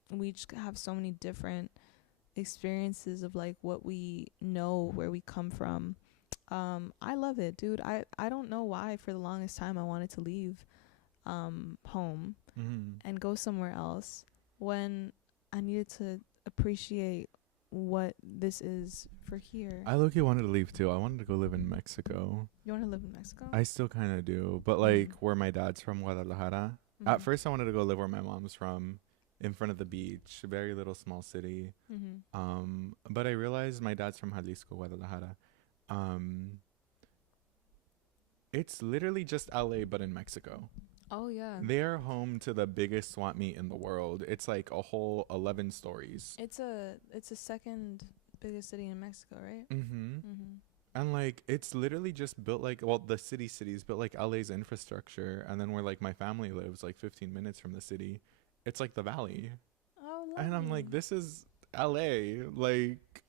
we each have so many different experiences of like what we know, where we come from. I love it, dude. I don't know why for the longest time I wanted to leave home and go somewhere else when I needed to appreciate what this is for here. I low-key wanted to leave too. I wanted to go live in Mexico. You want to live in Mexico? I still kind of do. But like where my dad's from, Guadalajara. At first I wanted to go live where my mom's from, in front of the beach, a very little small city. But I realized my dad's from Jalisco, Guadalajara. It's literally just LA but in Mexico. Oh yeah. They're home to the biggest swap meet in the world. It's like a whole 11 stories. It's a second biggest city in Mexico, right? And like it's literally just built like, well, the city's built like LA's infrastructure, and then where like my family lives, like 15 minutes from the city, it's like the valley. Oh, lovely. And I'm like, this is LA. Like,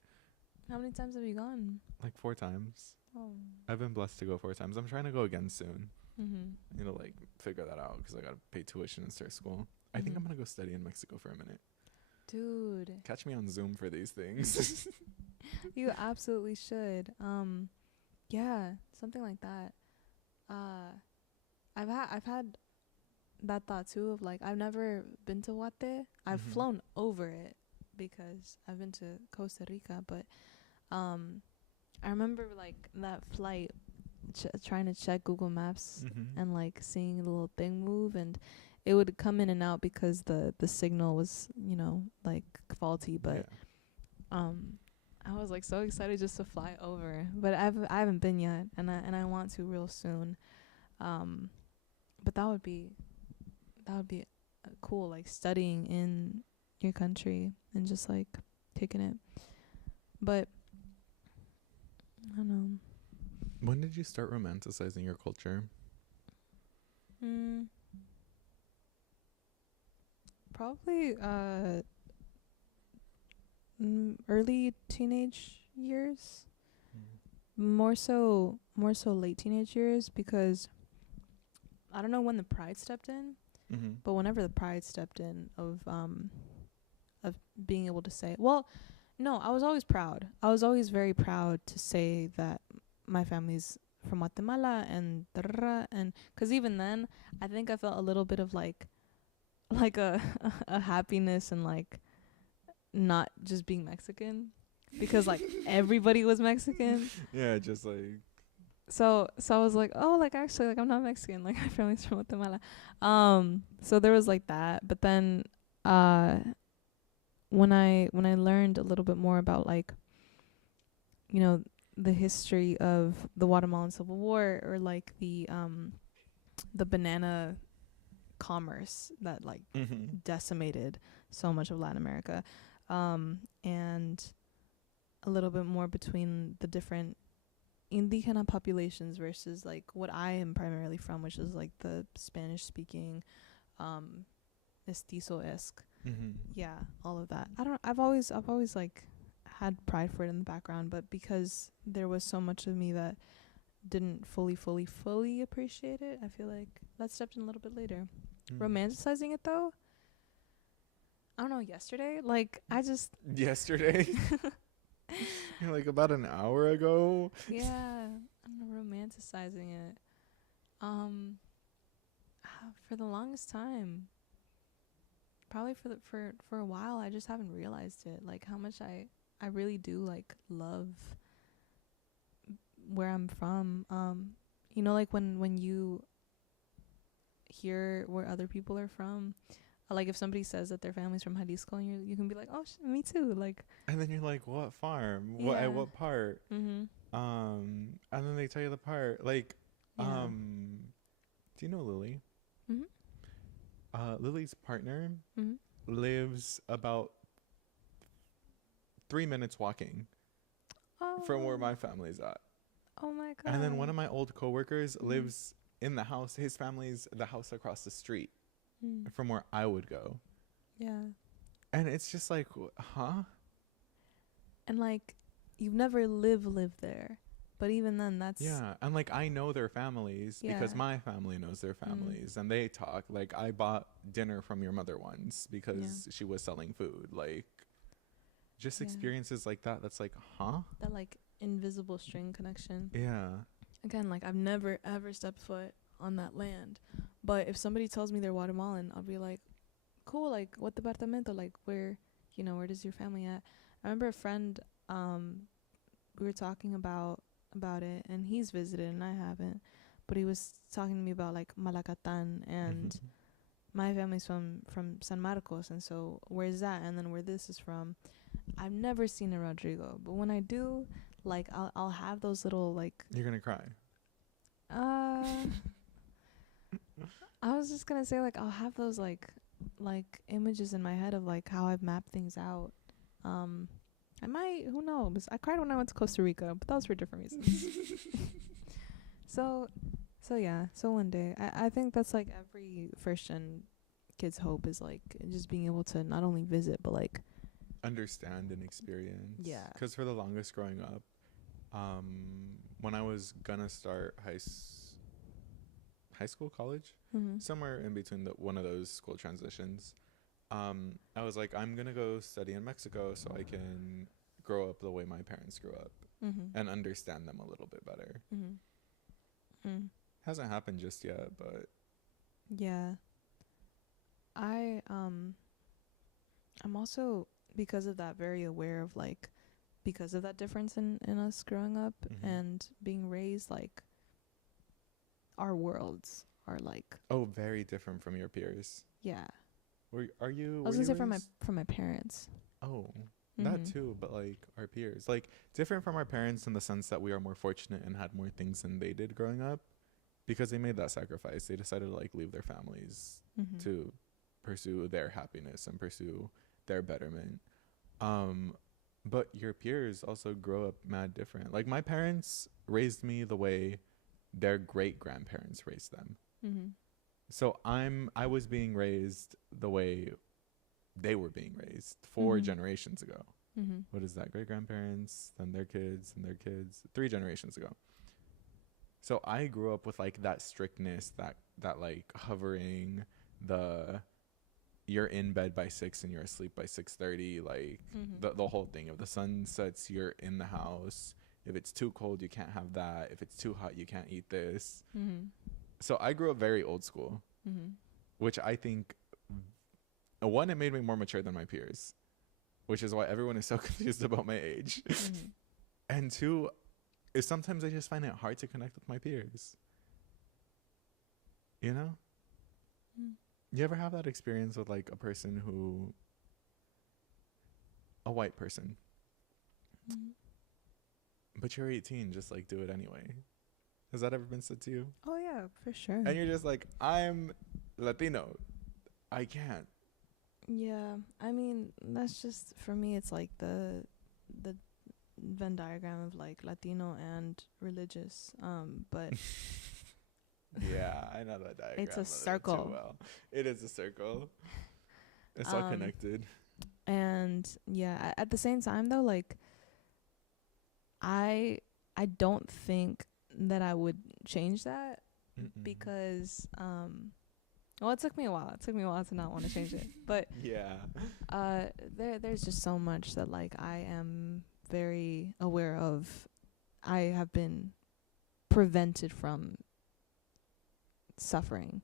how many times have you gone? like 4 times. Oh. I've been blessed to go 4 times. I'm trying to go again soon. Mm-hmm. You know, like figure that out because I gotta pay tuition and start school. I think I'm gonna go study in Mexico for a minute. Dude, catch me on Zoom for these things. you absolutely should. Yeah, something like that. I've had that thought too of like I've never been to Guate. I've flown over it because I've been to Costa Rica, but I remember like that flight trying to check Google Maps and like seeing the little thing move, and it would come in and out because the signal was like faulty, but I was like so excited just to fly over, but I haven't been yet, and I want to real soon. but that would be cool, like studying in your country and just like taking it. But I don't know. When did you start romanticizing your culture? Mm, probably early teenage years. More so late teenage years, because I don't know when the pride stepped in, Mm-hmm. but whenever the pride stepped in of being able to say, well, no, I was always proud. I was always very proud to say that my family's from Guatemala and and because even then, I think I felt a little bit of like a a happiness and like not just being Mexican, because like everybody was Mexican. Yeah, just like. So I was like, oh, like actually, like I'm not Mexican. Like my family's from Guatemala. So there was like that. But then, when I learned a little bit more about like, you know, the history of the Guatemalan Civil War, or like the banana commerce that like Mm-hmm. decimated so much of Latin America, and a little bit more between the different indígena populations versus like what I am primarily from, which is like the Spanish speaking, mestizo-esque. Mm-hmm. Yeah, all of that. I've always like had pride for it in the background, but because there was so much of me that didn't fully appreciate it, I feel like that stepped in a little bit later. Romanticizing it though, I don't know, yesterday, like I just Yesterday. Like about an hour ago. yeah, I'm romanticizing it. Um for the longest time, probably for a while, I just haven't realized it, like how much I really do like love where I'm from. Like when you hear where other people are from, like if somebody says that their family's from Jalisco, and you can be like, oh, me too. Like, And then you're like, what farm? What yeah. at what part? Mhm. And then they tell you the part. Like, Yeah. do you know Lily? Mhm. Lily's partner Mhm. lives about 3 minutes walking from where Oh. my family's at. Oh my god. And then one of my old coworkers Mhm. lives in the house. His family's the house across the street Mm. from where I would go. Yeah. And it's just like, huh? And like, you've never lived there, but even then, that's Yeah. And like, I know their families because yeah. my family knows their Mm. families and they talk. Like, I bought dinner from your mother once because Yeah. she was selling food. Like, just Yeah. experiences like that. That's like, huh? That like invisible string connection. Yeah. Again, like I've never ever stepped foot on that land, but if somebody tells me they're Guatemalan, I'll be like, cool. Like, what departamento? Like, where does your family at? I remember a friend. We were talking about it, and he's visited, and I haven't. But he was talking to me about like Malacatan, and my family's from San Marcos, and so where's that? And then where this is from. I've never seen a Rodrigo, but when I do, like I'll have those little like You're going to cry. I was just gonna say, like, I'll have those like images in my head of like how I've mapped things out. I might, who knows? I cried when I went to Costa Rica, but that was for different reasons. So yeah. So one day, I think that's like every first gen kid's hope, is like just being able to not only visit but like Understand and experience. Yeah. Because for the longest growing up, when I was gonna start high school, college, somewhere in between one of those school transitions, I was like, I'm gonna go study in Mexico so I can grow up the way my parents grew up and understand them a little bit better. Hasn't happened just yet, but Yeah. I'm also, because of that, very aware of like, because of that difference in us growing up and being raised, like our worlds are like, oh, very different from your peers. yeah. Are you? I was were gonna you say raised- from my parents. Oh, that too, but like our peers, like different from our parents in the sense that we are more fortunate and had more things than they did growing up. because they made that sacrifice. They decided to like leave their families Mm-hmm. to pursue their happiness and pursue their betterment. Um, but your peers also grow up mad different. Like my parents raised me the way their great grandparents raised them. Mm-hmm. So I was being raised the way they were being raised 4 Mm-hmm. generations ago. Mm-hmm. What is that? Great grandparents, then their kids, and their kids, 3 generations ago. So I grew up with like that strictness, that like hovering, the you're in bed by 6 and you're asleep by 6:30, like Mm-hmm. the whole thing. If the sun sets, you're in the house. If it's too cold, you can't have that. If it's too hot, you can't eat this. Mm-hmm. So I grew up very old school, Mm-hmm. which I think one, it made me more mature than my peers, which is why everyone is so confused about my age. Mm-hmm. And two, is sometimes I just find it hard to connect with my peers. You know? You ever have that experience with like a white person, Mm-hmm. but you're 18, just like do it anyway? Has that ever been said to you? Oh yeah, for sure. And you're just like, I'm Latino. I can't. Yeah, I mean that's just for me. It's like the Venn diagram of like Latino and religious. But Yeah, I know that diagram. it's a too circle. well. It is a circle. It's all connected. And yeah, at the same time though, like I don't think that I would change that Mm-mm. because well, it took me a while. It took me a while to not want to change it. But Yeah. there's just so much that like I am very aware of. I have been prevented from suffering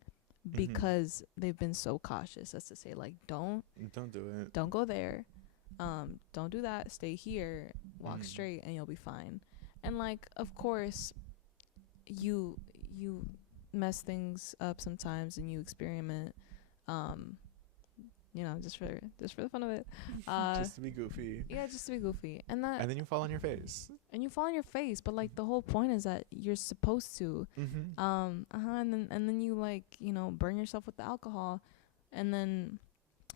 because they've been so cautious as to say like don't Don't do it. go there, don't do that, stay here, walk straight and you'll be fine. And like of course you mess things up sometimes and you experiment, you know, just for the fun of it, Just to be goofy. yeah, just to be goofy. And then you fall on your face. and you fall on your face, but like the whole point is that you're supposed to, and then you like, you know, burn yourself with the alcohol, and then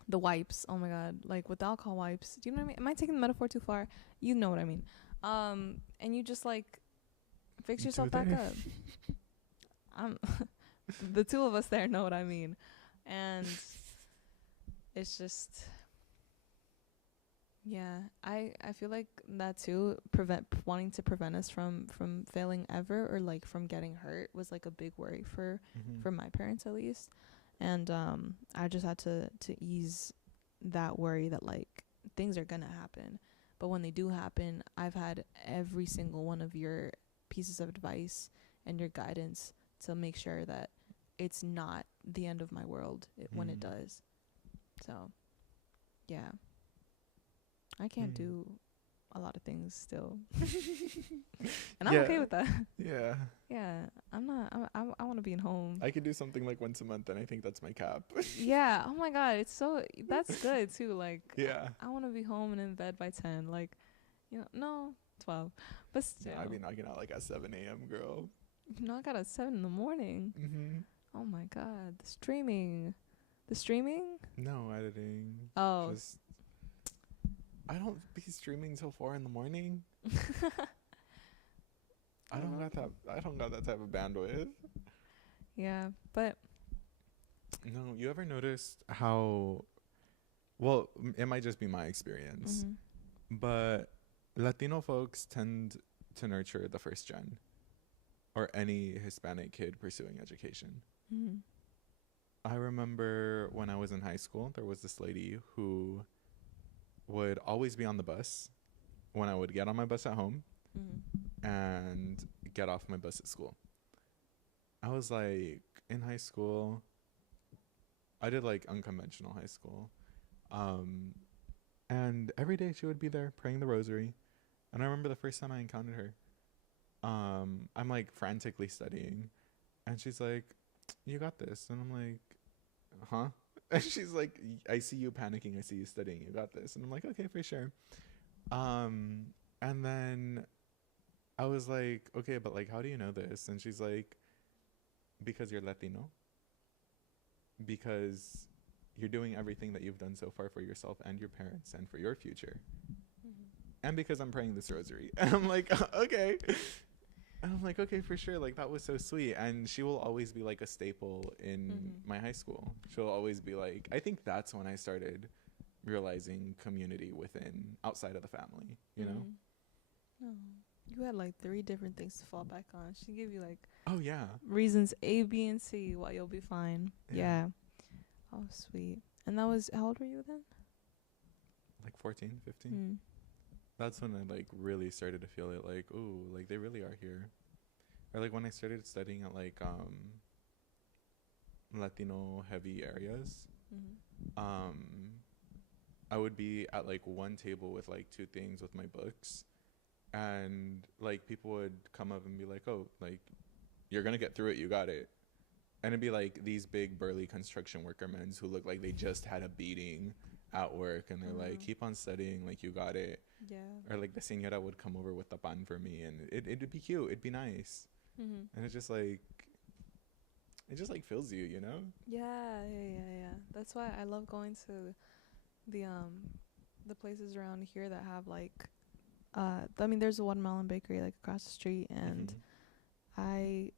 the wipes. Oh my god, like with the alcohol wipes. Do you know what I mean? Am I taking the metaphor too far? You know what I mean. And you just like fix yourself back up. I'm the two of us there know what I mean, and it's just. Yeah, I feel like that too, wanting to prevent us from failing ever or like from getting hurt was like a big worry for my parents at least. And I just had to ease that worry that like things are gonna happen, but when they do happen, I've had every single one of your pieces of advice and your guidance to make sure that it's not the end of my world when it does. So yeah, I can't do a lot of things still. And I'm okay with that. Yeah. Yeah, I'm not. I want to be at home. I could do something like once a month, and I think that's my cap. Yeah. Oh my god, that's good too. Like, Yeah. I want to be home and in bed by 10. Like, you know, no, 12, but still. Yeah, I'd be knocking out like at 7 a.m., girl. You know, I got at 7 in the morning. Oh my god, the streaming. No editing. Oh. Just, I don't be streaming till 4 in the morning. I don't got that type of bandwidth. Yeah, but No, you ever noticed how? Well, it might just be my experience, but Latino folks tend to nurture the first gen, or any Hispanic kid pursuing education. I remember when I was in high school, there was this lady who would always be on the bus when I would get on my bus at home and get off my bus at school. I was like in high school, I did like unconventional high school. And every day she would be there praying the rosary. And I remember the first time I encountered her, I'm like frantically studying, and she's like, "You got this." And I'm like, "Huh?" And she's like, "I see you panicking. I see you studying. You got this." And I'm like, "Okay, for sure." And then I was like, "Okay, but like, how do you know this?" And she's like, because you're Latino, because you're doing everything that you've done so far for yourself and your parents and for your future, and because I'm praying this rosary. And I'm like, okay. And I'm like, okay, for sure. Like, that was so sweet. And she will always be like a staple in my high school. She'll always be like, I think that's when I started realizing community outside of the family, you know? Oh, you had like 3 different things to fall back on. She gave you like Oh, yeah. reasons A, B, and C why you'll be fine. Yeah. Oh, sweet. And that was, how old were you then? Like 14, 15. That's when I like really started to feel it, like, ooh, like they really are here. Or like when I started studying at like Latino heavy areas, I would be at like one table with like 2 things with my books, and like people would come up and be like, oh, like, you're gonna get through it, you got it. And it'd be like these big burly construction worker men who look like they just had a beating at work, and they're like, keep on studying, like, you got it. Yeah. Or like the señora would come over with the pan for me, and it'd be cute, it'd be nice. And it just like fills you, you know? Yeah. That's why I love going to the places around here that have like I mean, there's a watermelon bakery like across the street, and I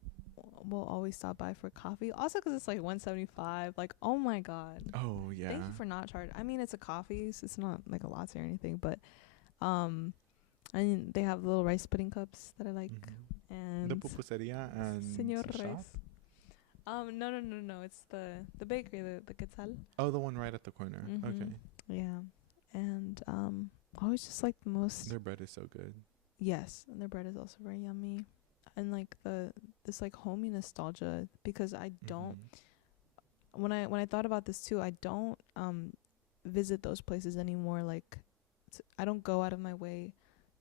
will always stop by for coffee. Also, because it's like $1.75. Like, oh my god. Oh yeah. Thank you for not charging. I mean, it's a coffee, so it's not like a latte or anything, but I mean, they have little rice pudding cups that I like, and the pupuseria and Señor shop? Rice. No. It's the bakery, the Quetzal. Oh, the one right at the corner. Okay. Yeah, and always just like the most. Their bread is so good. Yes, and their bread is also very yummy, and like this like homey nostalgia, because I don't. When I thought about this too, I don't visit those places anymore. Like, I don't go out of my way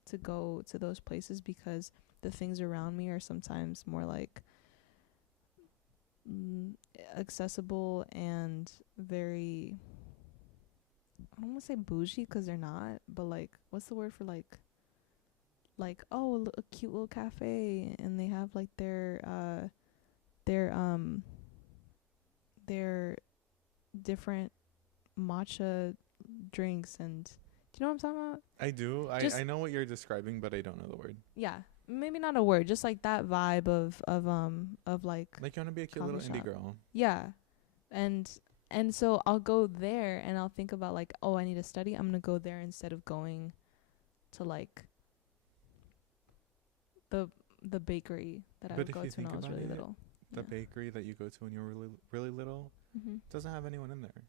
to go to those places, because the things around me are sometimes more like accessible and very, I don't want to say bougie, because they're not, but like, what's the word for like oh, a cute little cafe, and they have like their different matcha drinks, and do you know what I'm talking about? I do. I know what you're describing, but I don't know the word. Yeah, maybe not a word, just like that vibe of like you want to be a cute little indie girl. Yeah, and so I'll go there and I'll think about like, oh, I need to study, I'm gonna go there instead of going to like the bakery that I would go to when I was really little. The bakery that you go to when you're really, really little doesn't have anyone in there.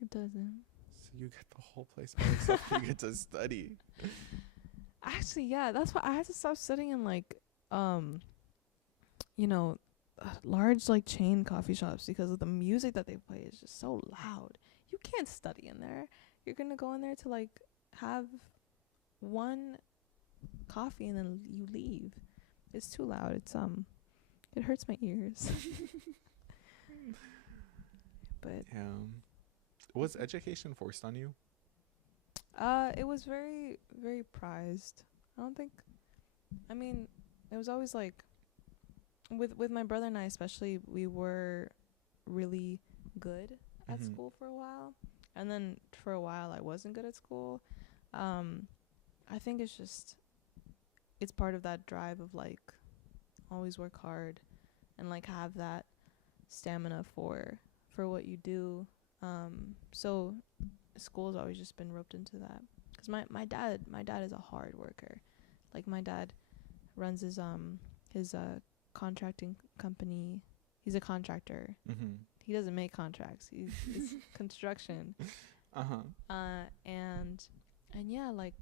It doesn't. So you get the whole place by yourself. You get to study. Actually, yeah, that's why I had to stop studying in like, you know, large like chain coffee shops, because of the music that they play is just so loud. You can't study in there. You're gonna go in there to like have one coffee and then you leave. It's too loud. It's it hurts my ears. But yeah, was education forced on you? It was very, very prized. I mean, it was always like, with my brother and I especially, we were really good at school for a while, and then for a while I wasn't good at school. I think it's part of that drive of like always work hard and like have that stamina for what you do. So school has always just been roped into that, because my dad is a hard worker. Like, my dad runs his contracting company. He's a contractor. He doesn't make contracts. He's construction. And yeah, like,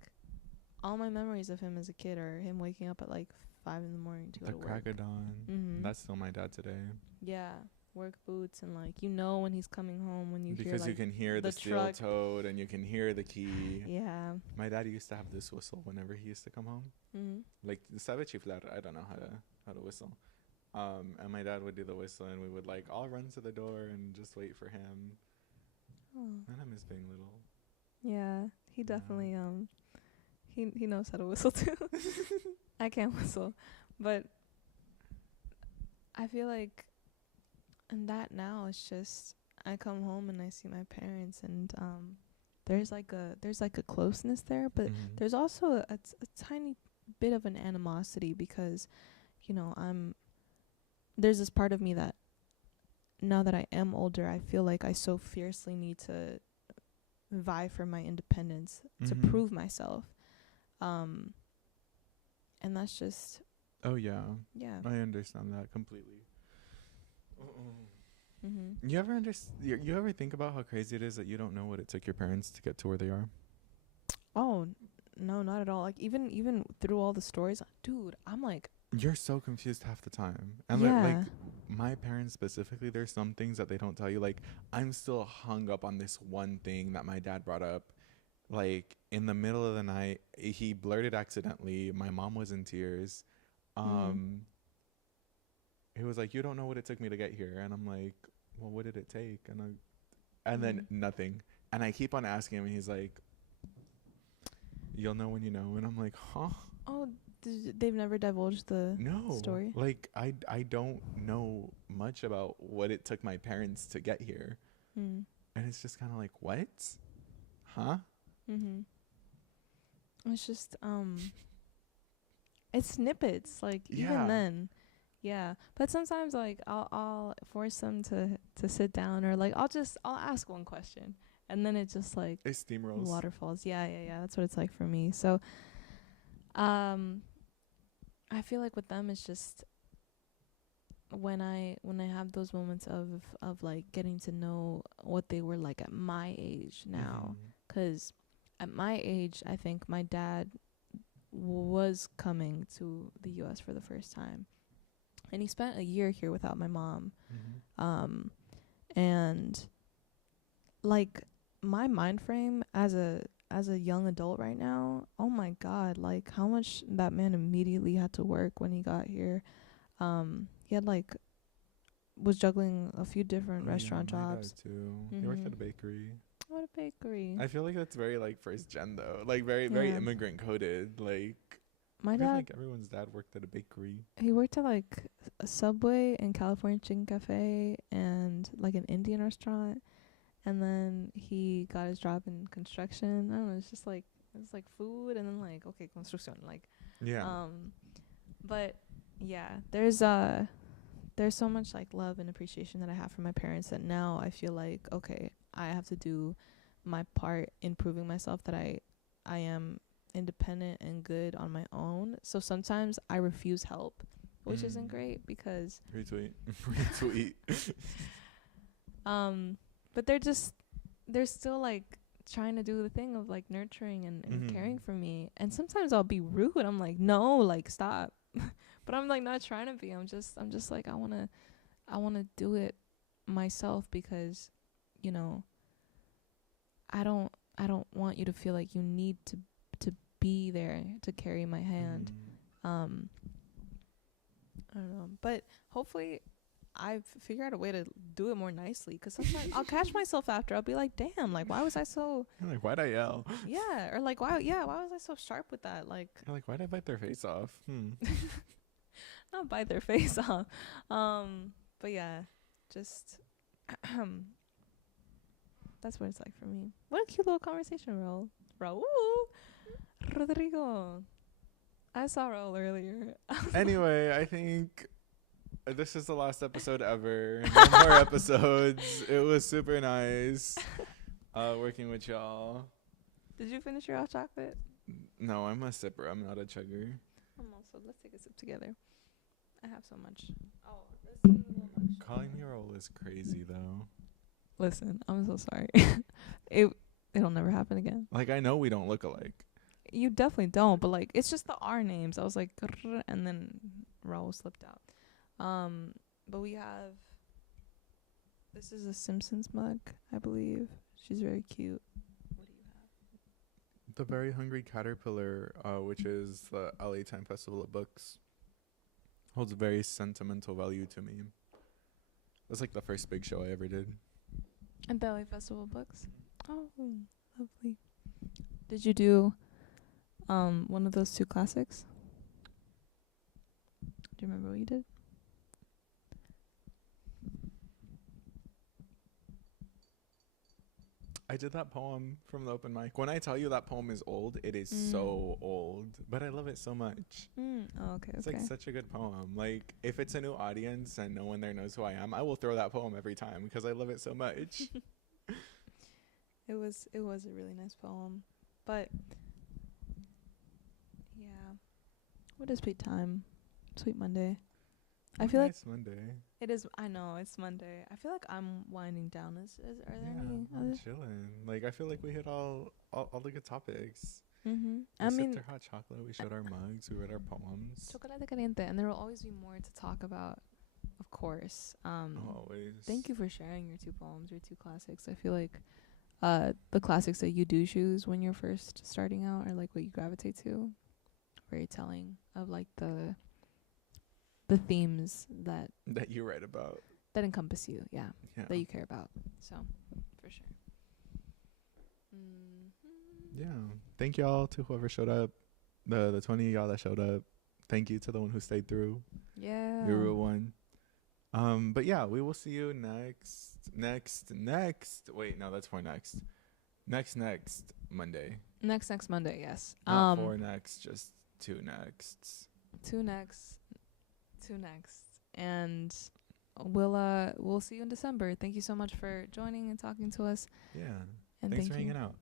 all my memories of him as a kid are him waking up at like 5 a.m. to go to work. The crack of dawn. That's still my dad today. Yeah, work boots, and like, you know when he's coming home when you hear, because like, you can hear the steel toed and you can hear the key. Yeah. My dad used to have this whistle whenever he used to come home. Like, sabe chiflar? I don't know how to whistle. And my dad would do the whistle, and we would like all run to the door and just wait for him. And I miss being little. Yeah, he definitely he knows how to whistle too. I can't whistle, but I feel like and that now it's just I come home and I see my parents, and there's like a closeness there, but Mhm. there's also a tiny bit of an animosity because, there's this part of me that now that I am older, I feel like I so fiercely need to vie for my independence to Mhm. prove myself. Um, and that's just, Oh yeah, yeah. I understand that completely. Mhm. You ever you ever think about how crazy it is that you don't know what it took your parents to get to where they are? Oh, no, not at all. Like even through all the stories, dude, I'm like, You're so confused half the time. And yeah. my parents specifically, there's some things that they don't tell you. Like, I'm still hung up on this one thing that my dad brought up. Like, in the middle of the night, he blurted accidentally. My mom was in tears. Mm. Um, he was like, "You don't know what it took me to get here." And I'm like, "Well, what did it take?" And then Mm. nothing. And I keep on asking him, and he's like, "You'll know when you know." And I'm like, "Huh?" Oh, they've never divulged the No, story. like I don't know much about what it took my parents to get here, Mm. and it's just kind of like, what, huh? Mhm. It's just it's snippets. Like even Yeah, then, yeah. But sometimes like I'll force them to sit down, or like I'll ask one question, and then it just like it steamrolls. waterfalls. Yeah, yeah, yeah. That's what it's like for me. So um, I feel like with them it's just when I have those moments of like getting to know what they were like at my age now, Mm-hmm. 'cause at my age I think my dad was coming to the US for the first time, and he spent a year here without my mom. Mm-hmm. And like my mind frame as a young adult right now, oh my god, like how much that man immediately had to work when he got here. He had like was juggling a few different Oh yeah, restaurant my dad jobs. too. He worked at Mhm. a bakery. What a bakery. I feel like that's very like first gen though, like very Yeah. immigrant coded. Like My I feel dad, like everyone's dad worked at a bakery. he worked at like a Subway and California Chicken Cafe and like an Indian restaurant, and then he got his job in construction. I don't know, it's like food and then like okay, construction, like Yeah. um but yeah, there's so much like love and appreciation that I have for my parents that now I feel like okay, I have to do my part in proving myself that I am independent and good on my own. So sometimes I refuse help, which isn't Mm. great because Retweet. Retweet. um but they're still like trying to do the thing of like nurturing and Mm-hmm. caring for me, and sometimes I'll be rude. I'm like, no, like stop. But I'm like not trying to be. I'm just like I wanna do it myself because, you know, I don't want you to feel like you need to be there to carry my hand. Mm-hmm. Um I don't know. But hopefully I've figured out a way to do it more nicely, because sometimes I'll catch myself after. I'll be like, damn, like why was I so You're like, why'd I yell? yeah, or like why was I so sharp with that? Like You're like, why'd I bite their face off? not bite their face off. But yeah, just that's what it's like for me. What a cute little conversation, Raul. Rodrigo. I saw Raul earlier. Anyway, I think this is the last episode ever. No more episodes. It was super nice working with y'all. Did you finish your hot chocolate? No, I'm a sipper. I'm not a chugger. Also, let's take a sip together. I have so much. Oh, this is a little much. Calling me Raul is crazy though. Listen, I'm so sorry. it it'll never happen again. Like I know we don't look alike. You definitely don't, but like it's just the R names. I was like, and then Raul slipped out. But we have. This is a Simpsons mug, I believe. She's very cute. What do you have? The Very Hungry Caterpillar, which is the LA Time Festival of Books, holds very sentimental value to me. That's like the first big show I ever did. And the LA Festival books. Oh, lovely. Did you do one of those two classics? Do you remember what you did? I did that poem from the open mic. When I tell you that poem is old, it is so old, but I love it so much. Oh, okay. It's Okay. like such a good poem. Like if it's a new audience and no one there knows who I am, I will throw that poem every time because I love it so much. It was a really nice poem, but yeah. What a sweet time, sweet Monday. I feel like Monday. it is. I know it's Monday. I feel like I'm winding down. Are there Yeah, any I'm other? chilling. Like I feel like we hit all the good topics. I We sipped mean, our hot chocolate. We showed our mugs. We read our poems. chocolate caliente, and there will always be more to talk about, of course. Always. Thank you for sharing your two poems, your two classics. I feel like the classics that you do choose when you're first starting out are like what you gravitate to. Very telling of like the themes that you write about. that encompass you, Yeah. that you care about. So, for sure. Yeah. Thank y'all to whoever showed up. The 20 of y'all that showed up. Thank you to the one who stayed through. Yeah. You're a real one. But yeah, we will see you next. Wait, no, that's for next. Next Monday. Next Monday, yes. Not four next, just two nexts. Two next. And we'll see you in December. Thank you so much for joining and talking to us. Yeah. And Thanks thank for you. hanging out.